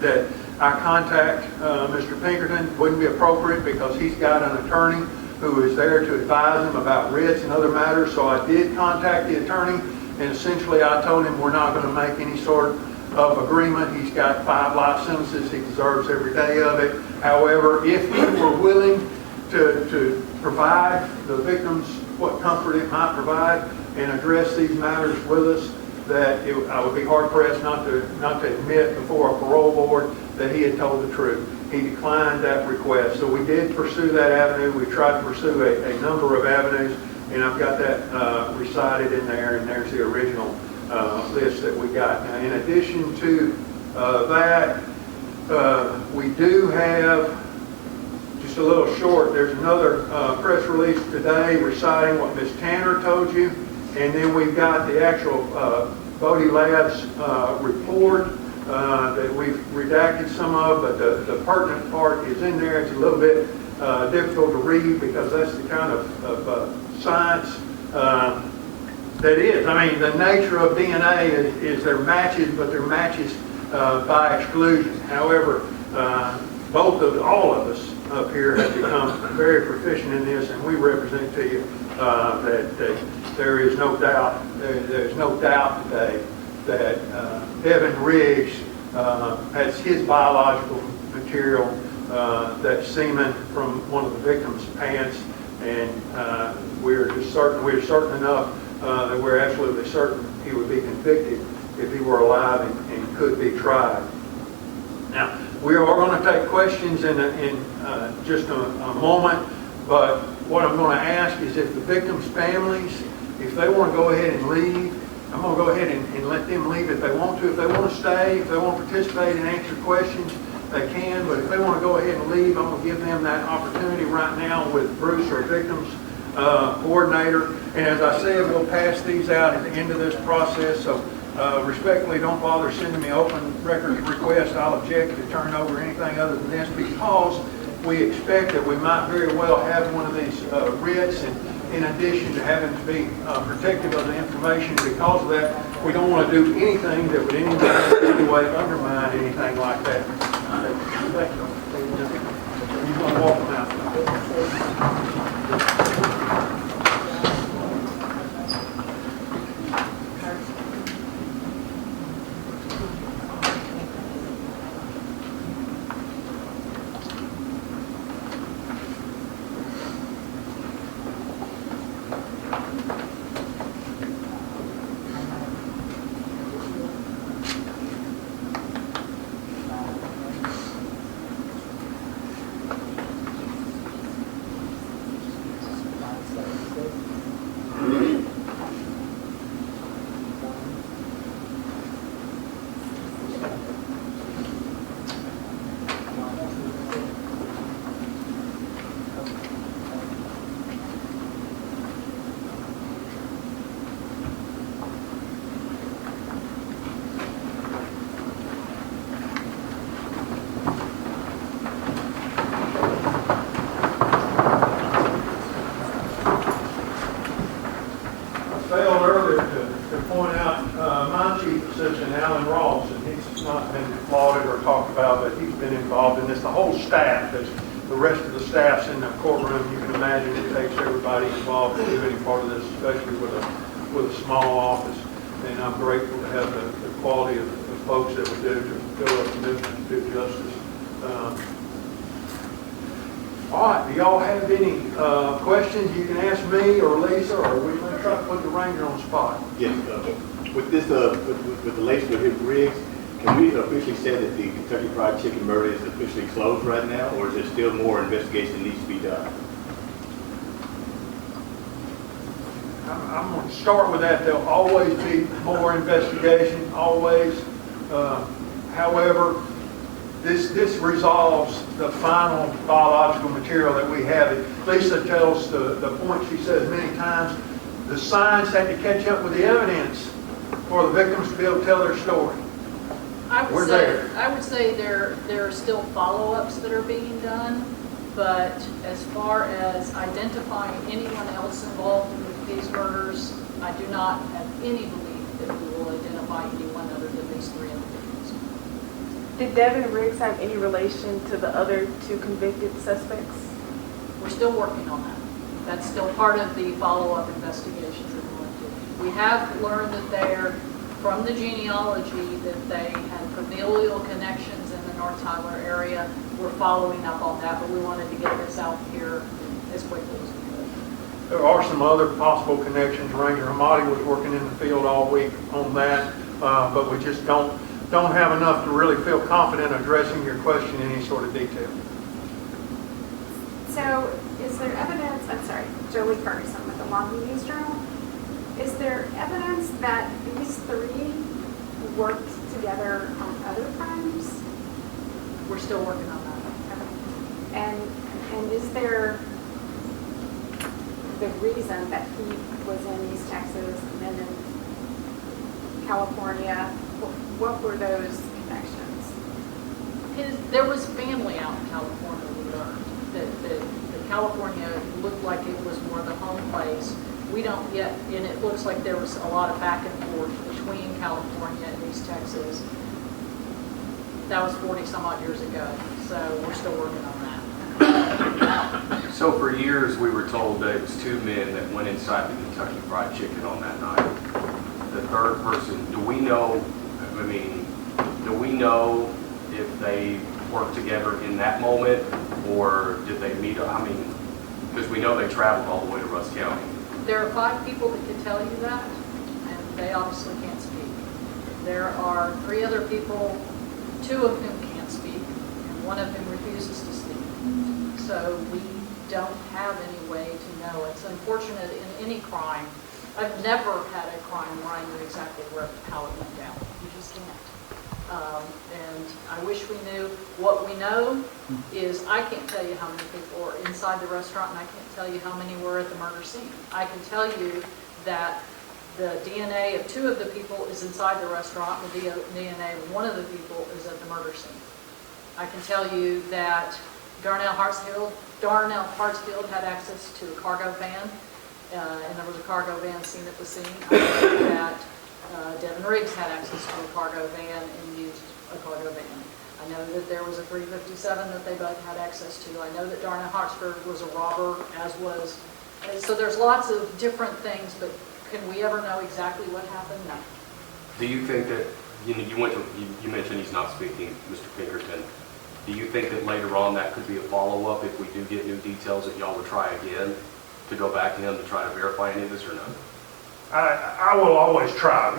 that I contact Mr. Pinkerton. Wouldn't be appropriate because he's got an attorney who is there to advise him about writs and other matters. So I did contact the attorney, and essentially I told him we're not going to make any sort of agreement. He's got 5 life sentences. He deserves every day of it. However, if he were willing to provide the victims what comfort it might provide and address these matters with us, I would be hard-pressed not to admit before a parole board that he had told the truth. He declined that request. So we did pursue that avenue. We tried to pursue a number of avenues, and I've got that recited in there, and there's the original list that we got. Now, in addition to that, we do have, just a little short, there's another press release today reciting what Ms. Tanner told you, and then we've got the actual Bodie Labs report that we've redacted some of, but the pertinent part is in there. It's a little bit difficult to read because that's the kind of science that is. I mean, the nature of DNA is they're matches, but they're matches by exclusion. However, all of us up here have become very proficient in this, and we represent to you that there is no doubt, there's no doubt today that Devin Riggs has his biological material, that semen from one of the victim's pants, and we're certain enough that we're absolutely certain he would be convicted if he were alive and could be tried. Now, we are going to take questions in just a moment, but what I'm going to ask is if the victims' families, if they want to go ahead and leave, I'm going to go ahead and let them leave if they want to. If they want to stay, if they want to participate and answer questions, they can. But if they want to go ahead and leave, I'm going to give them that opportunity right now with Bruce, our victims coordinator. And as I said, we'll pass these out at the end of this process. So respectfully, don't bother sending me open record requests. I'll object to turn over anything other than this because we expect that we might very well have one of these writs, and in addition to having to be protective of the information, because of that, we don't want to do anything that would in any way undermine anything like that. Thank you. You're going to walk them out. the rest of the staff's in the courtroom. You can imagine it takes everybody involved to do any part of this, especially with a small office. And I'm grateful to have the quality of folks that we do to fill up the mission to do justice. All right, do y'all have any questions you can ask me or Lisa, or we may try to put the ranger on the spot? Yes, with this, with the latest with his Riggs, can we officially say that the Kentucky Fried Chicken murder is officially closed right now, or is there still more investigation that needs to be done? I'm going to start with that. There'll always be more investigation, always. However, this resolves the final biological material that we have. Lisa tells the point she says many times, the science had to catch up with the evidence for the victims to be able to tell their story. We're there. I would say there are still follow-ups that are being done, but as far as identifying anyone else involved with these murders, I do not have any belief that we will identify anyone other than these three individuals. Did Devin Riggs have any relation to the other two convicted suspects? We're still working on that. That's still part of the follow-up investigations that we're going to do. We have learned that they're, from the genealogy, that they had familial connections in the North Tyler area. We're following up on that, but we wanted to get this out here as quickly as we could. There are some other possible connections. Ranger Hamadi was working in the field all week on that, but we just don't have enough to really feel confident addressing your question in any sort of detail. So, is there evidence, I'm sorry, Jolie Ferguson with the Longview News Journal. Is there evidence that these three worked together on other crimes? We're still working on that. And is there the reason that he was in East Texas and then in California? What were those connections? There was family out in California, we learned. That California looked like it was more the home place. We don't yet, and it looks like there was a lot of back and forth between California and East Texas. That was 40 some odd years ago, so we're still working on that. So for years, we were told that it was two men that went inside the Kentucky Fried Chicken on that night. The third person, do we know if they worked together in that moment, or did they meet, because we know they traveled all the way to Russ County. There are 5 people that can tell you that, and they obviously can't speak. There are 3 other people, 2 of whom can't speak, and 1 of whom refuses to speak. So we don't have any way to know. It's unfortunate in any crime. I've never had a crime where I knew exactly how it went down. You just can't. And I wish we knew. What we know is I can't tell you how many people are inside the restaurant, and I can't tell you how many were at the murder scene. I can tell you that the DNA of 2 of the people is inside the restaurant, and the DNA of 1 of the people is at the murder scene. I can tell you that Darnell Hartsfield had access to a cargo van, and there was a cargo van seen at the scene. I know that Devin Riggs had access to a cargo van and used a cargo van. I know that there was a 357 that they both had access to. I know that Darnell Hartsfield was a robber, as was. And so there's lots of different things, but can we ever know exactly what happened? No. Do you think that, you mentioned he's not speaking, Mr. Pinkerton. Do you think that later on that could be a follow-up if we do get new details that y'all would try again to go back to him to try to verify any of this, or no? I will always try.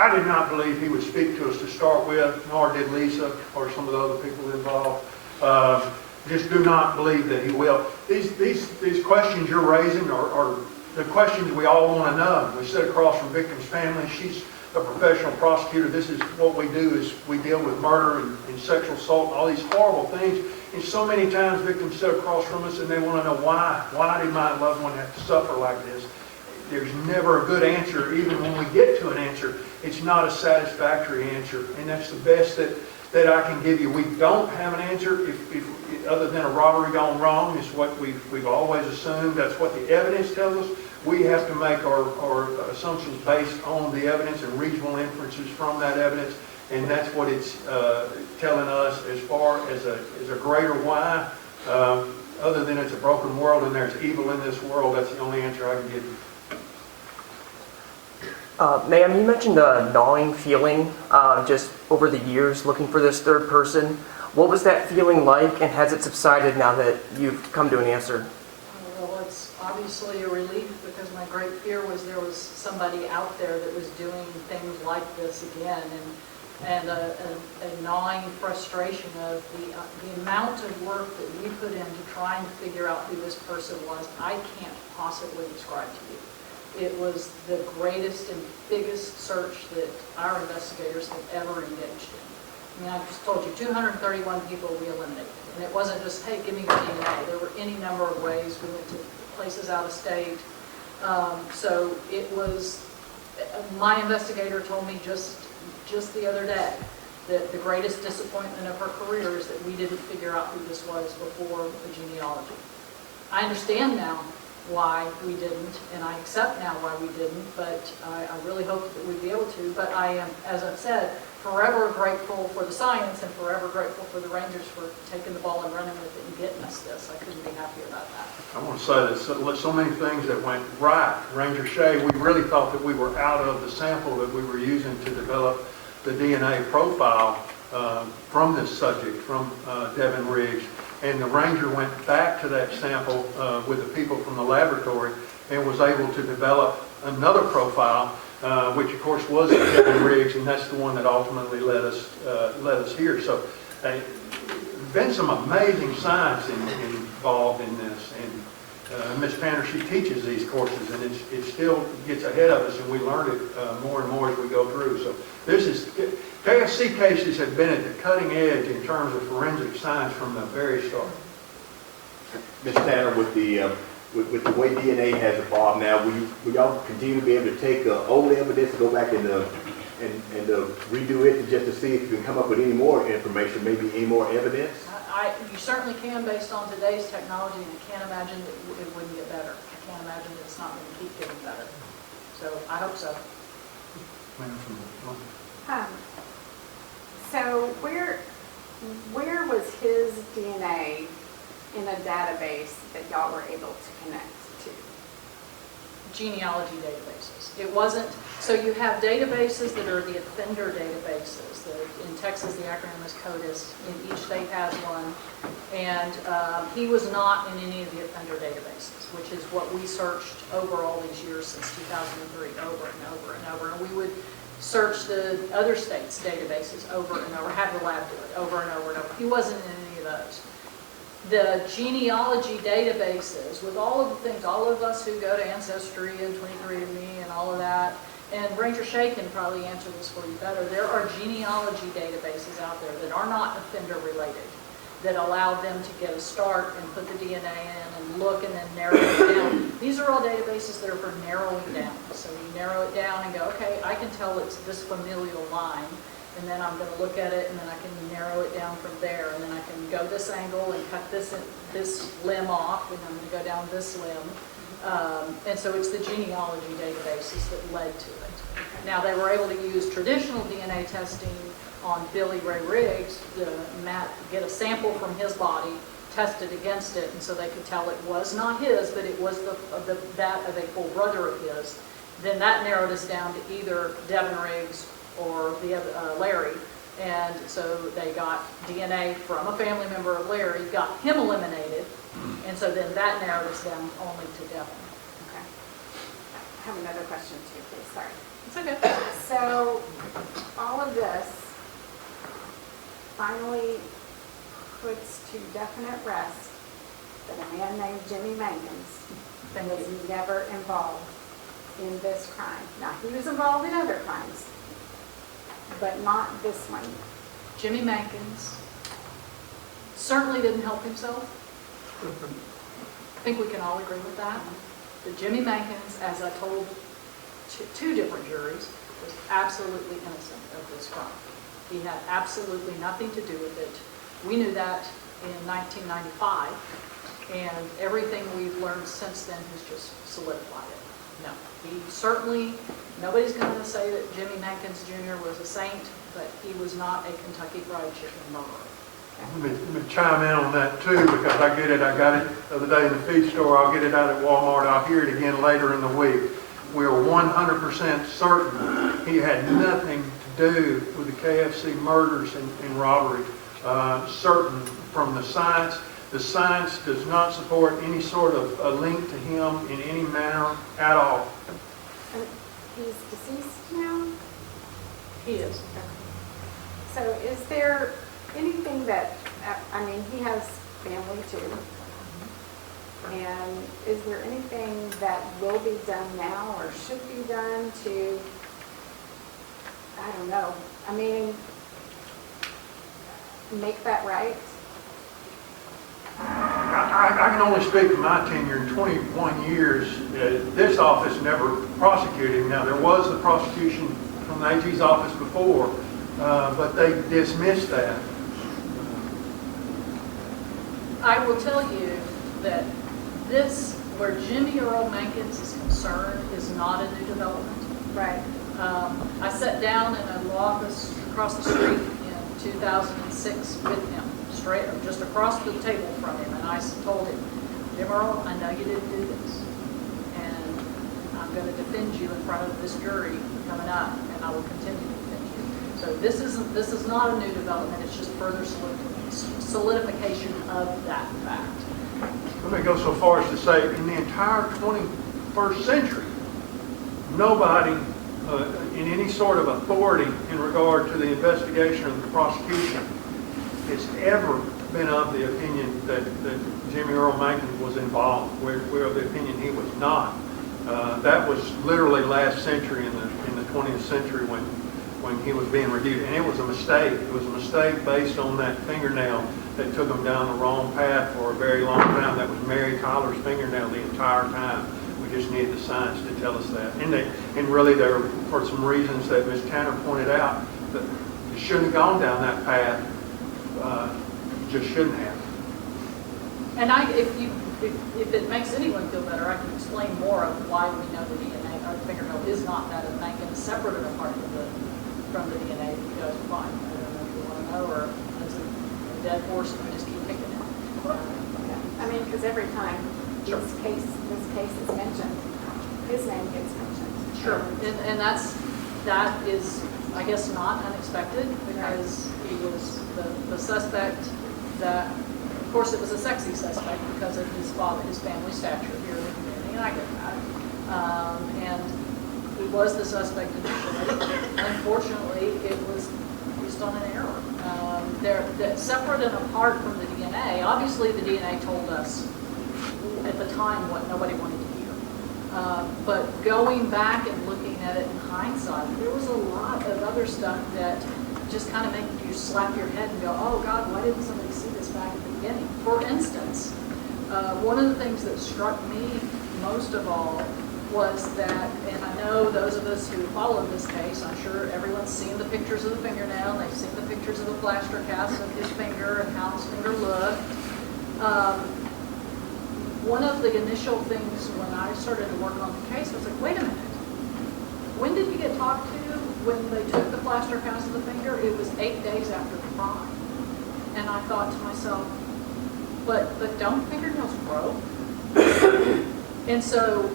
I did not believe he would speak to us to start with, nor did Lisa or some of the other people involved. Just do not believe that he will. These questions you're raising are the questions we all want to know. We sit across from victims' families. She's a professional prosecutor. This is what we do, is we deal with murder and sexual assault and all these horrible things. And so many times victims sit across from us and they want to know why. Why did my loved one have to suffer like this? There's never a good answer. Even when we get to an answer, it's not a satisfactory answer. And that's the best that I can give you. We don't have an answer if other than a robbery gone wrong is what we've always assumed. That's what the evidence tells us. We have to make our assumptions based on the evidence and regional inferences from that evidence. And that's what it's telling us as far as a greater why. Other than it's a broken world and there's evil in this world, that's the only answer I can give you. Ma'am, you mentioned a gnawing feeling just over the years looking for this third person. What was that feeling like, and has it subsided now that you've come to an answer? Well, it's obviously a relief because my great fear was there was somebody out there that was doing things like this again, and a gnawing frustration of the amount of work that we put into trying to figure out who this person was. I can't possibly describe to you. It was the greatest and biggest search that our investigators have ever engaged in. I mean, I just told you, 231 people we eliminated. And it wasn't just, hey, give me your DNA. There were any number of ways. We went to places out of state. So it was, my investigator told me just the other day that the greatest disappointment of her career is that we didn't figure out who this was before the genealogy. I understand now why we didn't, and I accept now why we didn't, but I really hope that we'd be able to. But I am, as I've said, forever grateful for the science and forever grateful for the Rangers for taking the ball and running with it and getting us this. I couldn't be happier about that. I want to say that so many things that went right. Ranger Shea, we really thought that we were out of the sample that we were using to develop the DNA profile from this subject, from Devin Riggs. And the ranger went back to that sample with the people from the laboratory and was able to develop another profile, which of course was Devin Riggs, and that's the one that ultimately led us here. So there's been some amazing science involved in this. And Ms. Panner, she teaches these courses, and it still gets ahead of us, and we learn it more and more as we go through. So this is, KFC cases have been at the cutting edge in terms of forensic science from the very start. Ms. Tanner, with the way DNA has evolved now, will y'all continue to be able to take old evidence and go back and redo it just to see if you can come up with any more information, maybe any more evidence? You certainly can based on today's technology, and I can't imagine that it wouldn't get better. I can't imagine that it's not going to keep getting better. So I hope so. So where was his DNA in a database that y'all were able to connect to? Genealogy databases. It wasn't, so you have databases that are the offender databases. In Texas, the acronym is CODIS. In each state has one. And he was not in any of the offender databases, which is what we searched over all these years since 2003, over and over and over. And we would search the other states' databases over and over, have the lab do it over and over and over. He wasn't in any of those. The genealogy databases, with all of the things, all of us who go to Ancestry and 23andMe and all of that, and Ranger Shea can probably answer this for you better, there are genealogy databases out there that are not offender related, that allow them to get a start and put the DNA in and look and then narrow it down. These are all databases that are for narrowing down. So you narrow it down and go, okay, I can tell it's this familial line, and then I'm going to look at it, and then I can narrow it down from there, and then I can go this angle and cut this limb off, and I'm going to go down this limb. And so it's the genealogy databases that led to it. Now, they were able to use traditional DNA testing on Billy Ray Riggs, get a sample from his body, test it against it, and so they could tell it was not his, but it was that of a full brother of his. Then that narrowed us down to either Devin Riggs or the other, Larry, and so they got DNA from a family member of Larry, got him eliminated, and so then that narrowed us down only to Devin. Okay. I have another question too, please, sorry. It's okay. So all of this finally puts to definite rest that a man named Jimmy Mankins was never involved in this crime. Now, he was involved in other crimes, but not this one. Jimmy Mankins certainly didn't help himself. I think we can all agree with that. But Jimmy Mankins, as I told two different juries, was absolutely innocent of this crime. He had absolutely nothing to do with it. We knew that in 1995, and everything we've learned since then has just solidified it. No, he certainly, nobody's going to say that Jimmy Mankins Jr. was a saint, but he was not a Kentucky Fried Chicken murderer. Let me chime in on that too, because I get it, I got it the other day in the feed store, I'll get it out at Walmart, I'll hear it again later in the week. We are 100% certain he had nothing to do with the KFC murders and robbery. Certain from the science does not support any sort of a link to him in any manner at all. He's deceased now? He is. So is there anything that, I mean, he has family too. And is there anything that will be done now or should be done to, I don't know, I mean, make that right? I can only speak from my tenure in 21 years. This office never prosecuted him. Now, there was the prosecution from the AG's office before, but they dismissed that. I will tell you that this, where Jimmy Earl Mankins is concerned, is not a new development. Right. I sat down in a law office across the street in 2006 with him, just across the table from him, and I told him, Jim Earl, I know you didn't do this, and I'm going to defend you in front of this jury coming up, and I will continue to defend you. So this is not a new development, it's just further solidification of that fact. Let me go so far as to say, in the entire 21st century, nobody in any sort of authority in regard to the investigation or the prosecution has ever been of the opinion that Jimmy Earl Mankins was involved. We're of the opinion he was not. That was literally last century in the 20th century when he was being reviewed, and it was a mistake. It was a mistake based on that fingernail that took him down the wrong path for a very long time. That was Mary Tyler's fingernail the entire time. We just needed the science to tell us that. And really, there, for some reasons that Ms. Tanner pointed out, that you shouldn't have gone down that path. Just shouldn't have. And if it makes anyone feel better, I can explain more of why we know the DNA, or the fingernail is not that of Mankins, separate and apart from the DNA. If you guys are fine. I don't know if you want to know, or is it a dead horse and we just keep picking it. I mean, because every time this case is mentioned, his name gets mentioned. Sure, and that is, I guess, not unexpected, because he was the suspect that, of course, it was a sexy suspect because of his family stature here in the community, and I get that. And he was the suspect initially. Unfortunately, it was based on an error. They're separate and apart from the DNA. Obviously, the DNA told us at the time what nobody wanted to hear. But going back and looking at it in hindsight, there was a lot of other stuff that just kind of make you slap your head and go, oh God, why didn't somebody see this back at the beginning? For instance, one of the things that struck me most of all was that, and I know those of us who followed this case, I'm sure everyone's seen the pictures of the fingernail, and they've seen the pictures of the plaster cast of his finger and how his finger looked. One of the initial things when I started to work on the case was like, wait a minute, when did you get talked to when they took the plaster cast of the finger? It was 8 days after the crime. And I thought to myself, but don't fingernails grow? And so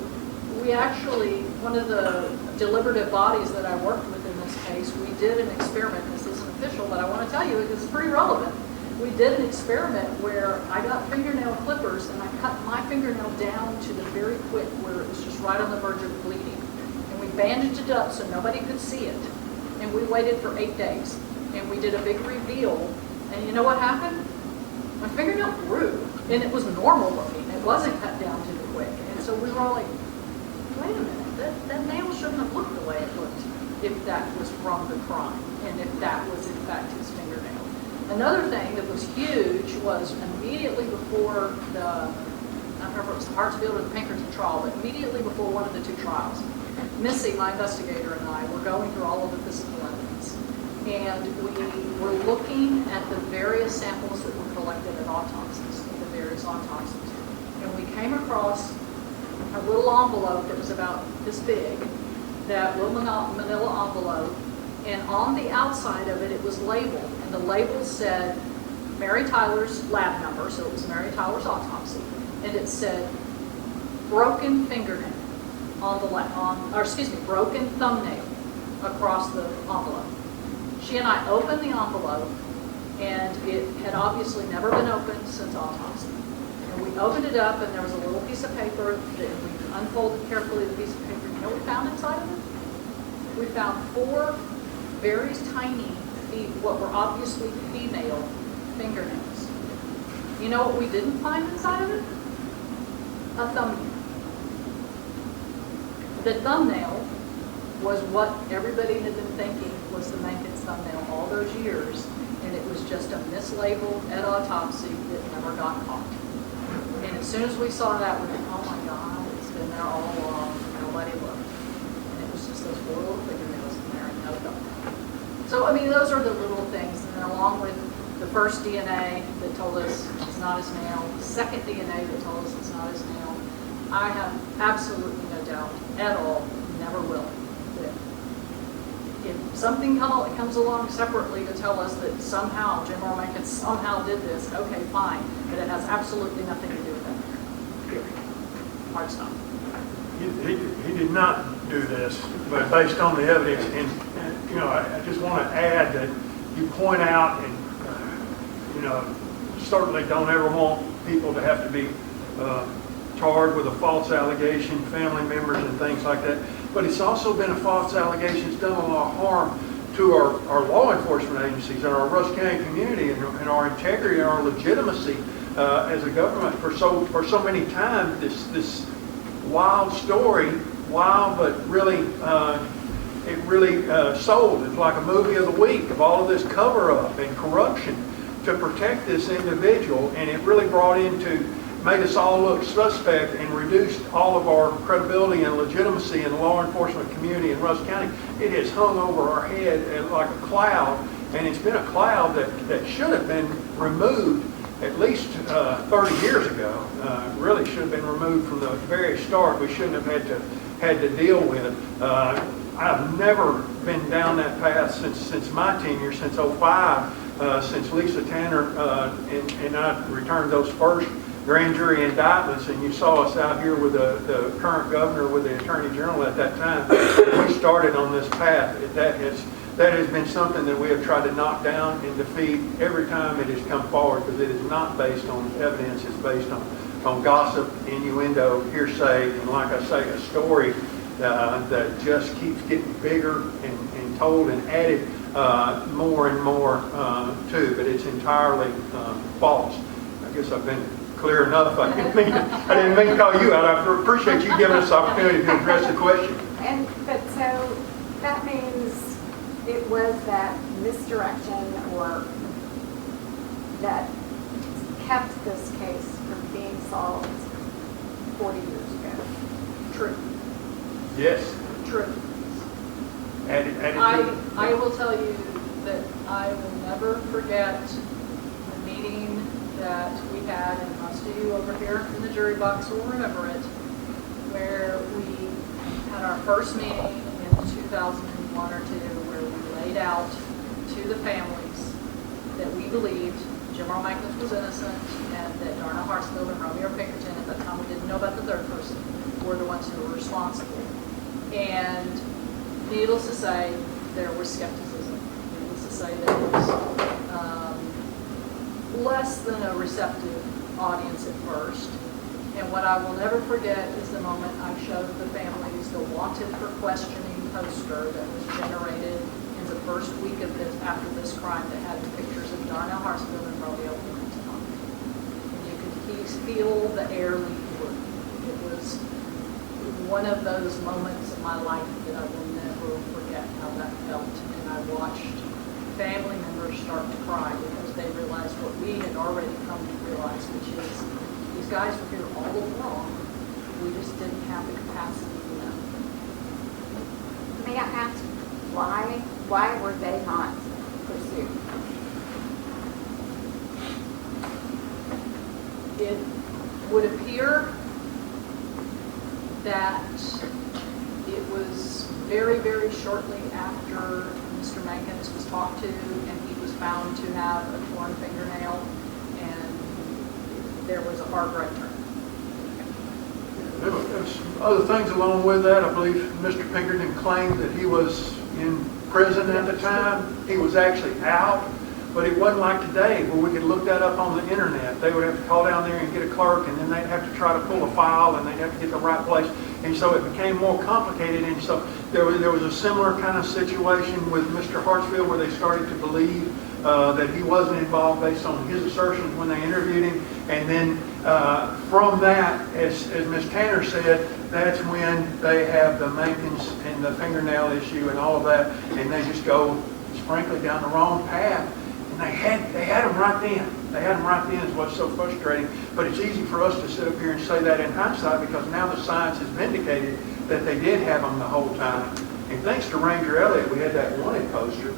we actually, one of the deliberative bodies that I worked with in this case, we did an experiment. This isn't official, but I want to tell you because it's pretty relevant. We did an experiment where I got fingernail clippers and I cut my fingernail down to the very quick where it was just right on the verge of bleeding. And we bandaged it up so nobody could see it. And we waited for 8 days. And we did a big reveal. And you know what happened? My fingernail grew. And it was normal looking. It wasn't cut down to the quick. And so we were all like, wait a minute, that nail shouldn't have looked the way it looked if that was from the crime. And if that was in fact his fingernail. Another thing that was huge was immediately before I don't remember if it was the Hartsfield or the Pinkerton trial, but immediately before one of the two trials, Missy, my investigator, and I were going through all of the physical evidence. And we were looking at the various samples that were collected at autopsies, at the various autopsies. And we came across a little envelope that was about this big, that little manila envelope, and on the outside of it, it was labeled. And the label said Mary Tyler's lab number, so it was Mary Tyler's autopsy, and it said broken fingernail on the broken thumbnail across the envelope. She and I opened the envelope, and it had obviously never been opened since autopsy. And we opened it up, and there was a little piece of paper that we unfolded carefully, the piece of paper. You know what we found inside of it? We found 4 very tiny, what were obviously female fingernails. You know what we didn't find inside of it? A thumbnail. The thumbnail was what everybody had been thinking was the Mankins thumbnail all those years, and it was just a mislabeled at autopsy that never got caught. And as soon as we saw that, we went, oh my God, it's been there all along, nobody looked. And it was just those 4 little fingernails in there and no thumbnail. So, I mean, those are the little things, and then along with the first DNA that told us it's not his nail, the second DNA that told us it's not his nail, I have absolutely no doubt at all, never will, that if something comes along separately to tell us that somehow Jim Mankin somehow did this, okay, fine, but it has absolutely nothing to do with that. Period. Hard stop. He did not do this, but based on the evidence, and you know, I just want to add that you point out, and you know, certainly don't ever want people to have to be charged with a false allegation, family members and things like that. But it's also been a false allegation. It's done a lot of harm to our law enforcement agencies and our Rusk County community and our integrity and our legitimacy as a government for so many times. This wild story, wild but really it really sold. It's like a movie of the week of all of this cover-up and corruption to protect this individual, and it really made us all look suspect and reduced all of our credibility and legitimacy in the law enforcement community in Rusk County. It has hung over our head like a cloud, and it's been a cloud that should have been removed at least 30 years ago. Really should have been removed from the very start. We shouldn't have had to deal with it. I've never been down that path since my tenure, since '05, since Lisa Tanner and I returned those first grand jury indictments, and you saw us out here with the current governor, with the attorney general at that time. We started on this path. That has been something that we have tried to knock down and defeat every time it has come forward, because it is not based on evidence. It's based on gossip, innuendo, hearsay, and like I say, a story that just keeps getting bigger and told and added more and more to, but it's entirely false. I guess I've been clear enough. I didn't mean to call you out. I appreciate you giving us the opportunity to address the question. But so that means it was that misdirection or that kept this case from being solved 40 years ago. True. Yes. True. I will tell you that I will never forget the meeting that we had, and most of you over here in the jury box will remember it, where we had our first meeting in 2001 or 2, where we laid out to the families that we believed Jim Mankin was innocent, and that Darnell Hartsfield and Romeo Pinkerton, at that time we didn't know about the third person, were the ones who were responsible. And needless to say, there was skepticism. Needless to say, there was less than a receptive audience at first. And what I will never forget is the moment I showed the families the wanted for questioning poster that was generated in the first week of this, after this crime, that had the pictures of Darnell Hartsfield and Romeo Pinkerton on it. And you could feel the air leave blue. It was one of those moments in my life that I will never forget how that felt. And I watched family members start to cry because they realized what we had already come to realize, which is these guys were here all along. We just didn't have the capacity to know. May I ask why were they not pursued? It would appear that it was very, very shortly after Mr. Mankins was talked to and he was found to have a torn fingernail, and there was a hard right turn. There's other things along with that. I believe Mr. Pinkerton claimed that he was in prison at the time. He was actually out, but it wasn't like today where we could look that up on the internet. They would have to call down there and get a clerk, and then they'd have to try to pull a file, and they'd have to get the right place. And so it became more complicated. And so there was a similar kind of situation with Mr. Hartsfield where they started to believe that he wasn't involved based on his assertions when they interviewed him. And then from that, as Ms. Tanner said, that's when they have the maintenance and the fingernail issue and all of that, and they just go, frankly, down the wrong path. And they had them right then. They had them right then is what's so frustrating. But it's easy for us to sit up here and say that in hindsight because now the science has vindicated that they did have them the whole time. And thanks to Ranger Elliott, we had that wanted poster.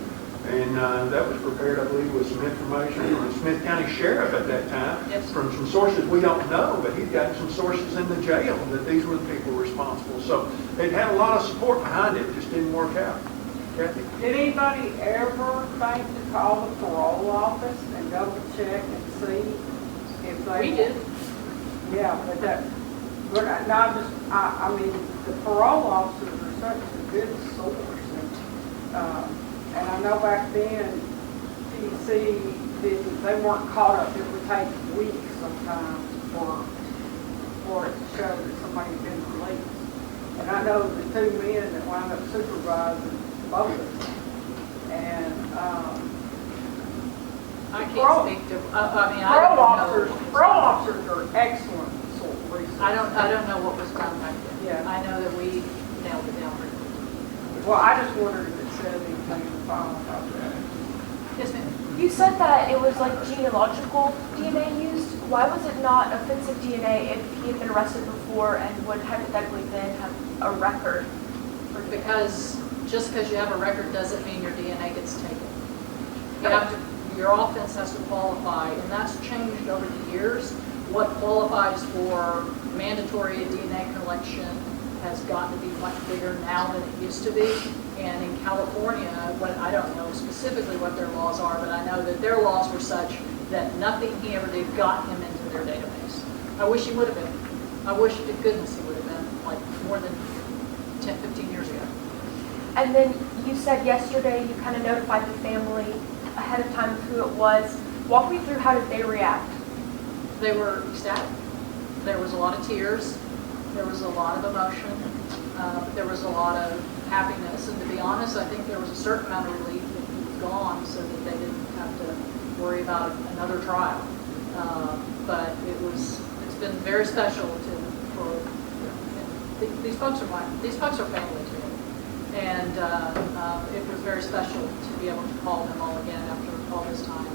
And that was prepared, I believe, with some information from the Smith County Sheriff at that time. Yes. From some sources we don't know, but he'd gotten some sources in the jail that these were the people responsible. So it had a lot of support behind it, just didn't work out. Kathy? Did anybody ever think to call the parole office and double check and see if they? We did. Yeah, but I mean, the parole officers are such a good source. And I know back then, PC they weren't caught up. It would take weeks sometimes for it to show that somebody had been released. And I know the two men that wound up supervising both of them. And I can't speak to, I mean, I don't know. parole officers are excellent sort of resources. I don't know what was done back then. Yeah. I know that we nailed it down pretty quickly. Well, I just wondered if it said anything in the file about that. Yes, ma'am. You said that it was like genealogical DNA used. Why was it not offensive DNA if he had been arrested before and would hypothetically then have a record? Because just because you have a record doesn't mean your DNA gets taken. You have to, your offense has to qualify, and that's changed over the years. What qualifies for mandatory DNA collection has gotten to be much bigger now than it used to be. And in California, I don't know specifically what their laws are, but I know that their laws were such that nothing he ever did got him into their database. I wish he would have been. I wish to goodness he would have been, like more than 10, 15 years ago. And then you said yesterday you kind of notified the family ahead of time of who it was. Walk me through how did they react? They were ecstatic. There was a lot of tears. There was a lot of emotion. There was a lot of happiness. And to be honest, I think there was a certain amount of relief that he was gone so that they didn't have to worry about another trial. But it's been very special these folks are family to me. And it was very special to be able to call them all again after all this time.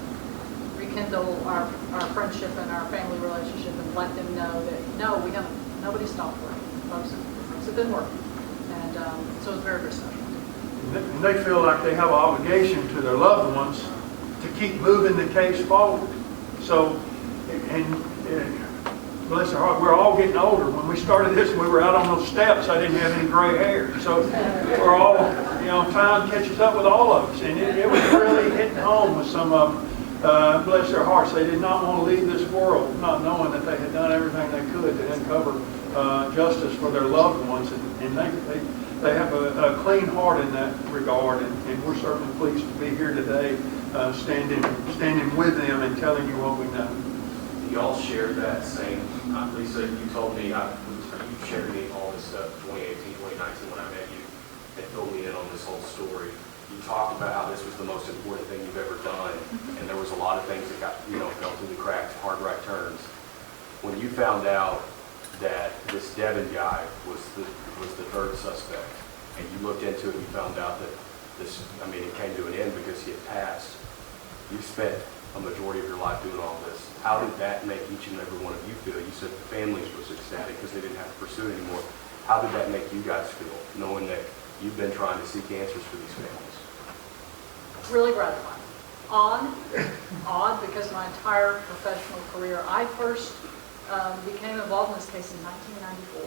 Rekindle our friendship and our family relationship and let them know that nobody stopped working. Folks have been working. And so it's very, very special. And they feel like they have an obligation to their loved ones to keep moving the case forward. So, and bless their heart, we're all getting older. When we started this, we were out on those steps. I didn't have any gray hair. So we're all, time catches up with all of us. And it was really hitting home with some of them. Bless their hearts. They did not want to leave this world not knowing that they had done everything they could to uncover justice for their loved ones. And they have a clean heart in that regard. And we're certainly pleased to be here today standing with them and telling you what we know. Do y'all share that same, Lisa, you told me, you shared me all this stuff 2018, 2019 when I met you and filled me in on this whole story. You talked about how this was the most important thing you've ever done, and there was a lot of things that got, fell through the cracks, hard right turns. When you found out that this Devin guy was the third suspect, and you looked into it, you found out that it came to an end because he had passed. You spent a majority of your life doing all this. How did that make each and every one of you feel? You said the families was ecstatic because they didn't have to pursue it anymore. How did that make you guys feel, knowing that you've been trying to seek answers for these families? Really gratifying. Odd because my entire professional career, I first became involved in this case in 1994.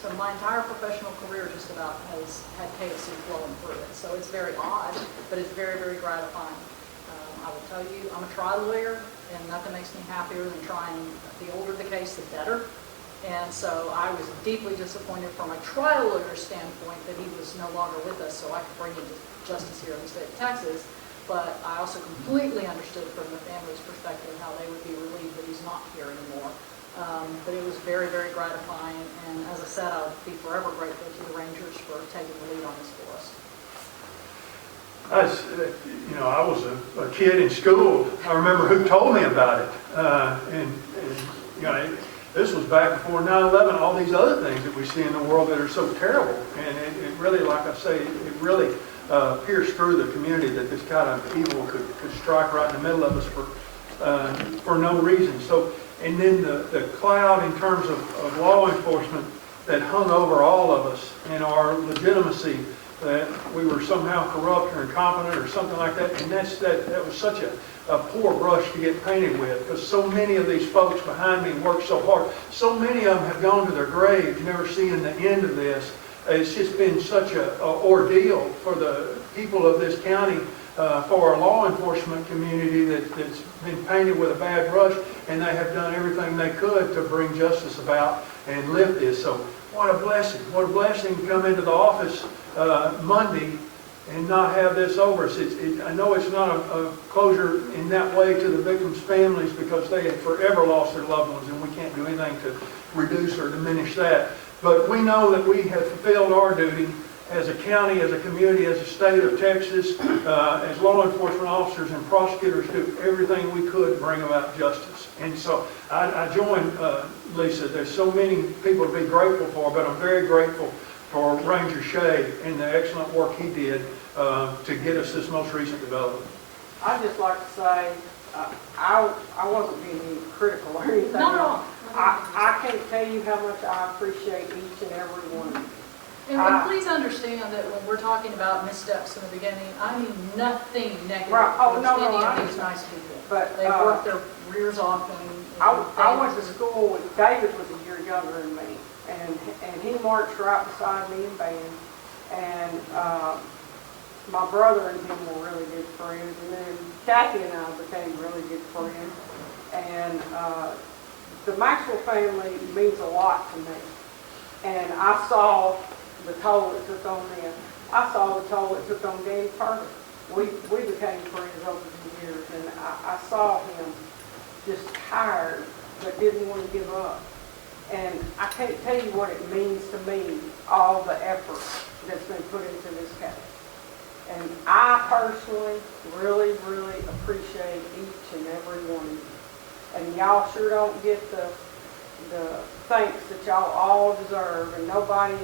So my entire professional career just about has had KFC flowing through it. So it's very odd, but it's very, very gratifying. I will tell you, I'm a trial lawyer, and nothing makes me happier than trying, the older the case, the better. And so I was deeply disappointed from a trial lawyer standpoint that he was no longer with us, so I could bring him to justice here in the state of Texas. But I also completely understood from the family's perspective how they would be relieved that he's not here anymore. But it was very, very gratifying, and as I said, I'll be forever grateful to the Rangers for taking the lead on this for us. I was a kid in school. I remember who told me about it. This was back before 9/11, all these other things that we see in the world that are so terrible. And it really, like I say, it really pierced through the community that this kind of evil could strike right in the middle of us for no reason. So, and then the cloud in terms of law enforcement that hung over all of us and our legitimacy, that we were somehow corrupt or incompetent or something like that. And that was such a poor brush to get painted with, because so many of these folks behind me worked so hard. So many of them have gone to their graves, never seeing the end of this. It's just been such an ordeal for the people of this county, for our law enforcement community that's been painted with a bad brush, and they have done everything they could to bring justice about and lift this. So what a blessing to come into the office Monday and not have this over us. I know it's not a closure in that way to the victims' families, because they have forever lost their loved ones, and we can't do anything to reduce or diminish that. But we know that we have fulfilled our duty as a county, as a community, as a state of Texas, as law enforcement officers and prosecutors, do everything we could to bring about justice. And so I join Lisa. There's so many people to be grateful for, but I'm very grateful for Ranger Shea and the excellent work he did to get us this most recent development. I'd just like to say, I wasn't being critical or anything. No. I can't tell you how much I appreciate each and every one. And please understand that when we're talking about missteps in the beginning, I mean nothing negative Right. Oh, towards no, any I of these understand. nice people. But, They've worked their rears off, and I went to school with, David was a year younger than me, and he marched right beside me in band, and my brother and him were really good friends, and then Kathy and I became really good friends, and the Maxwell family means a lot to me, and I saw the toll it took on them. I saw the toll it took on Danny Parker. We became friends over the years, and I saw him just tired, but didn't want to give up. And I can't tell you what it means to me, all the effort that's been put into this case. And I personally really, really appreciate each and every one of you. And y'all sure don't get the thanks that y'all all deserve, and nobody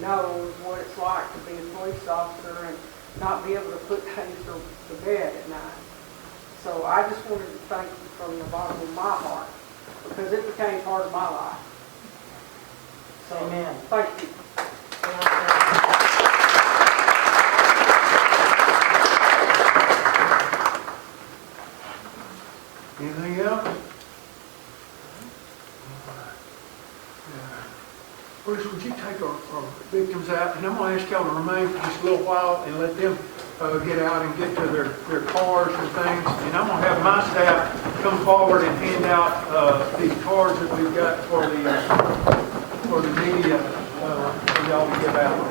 knows what it's like to be a police officer and not be able to put things to bed at night. So I just wanted to thank you from the bottom of my heart, because it became part of my life. So, Amen. Thank you. Anything else? Bruce, would you take our victims out? And I'm going to ask y'all to remain for just a little while and let them get out and get to their cars and things. And I'm going to have my staff come forward and hand out these cards that we've got for the media for y'all to give out.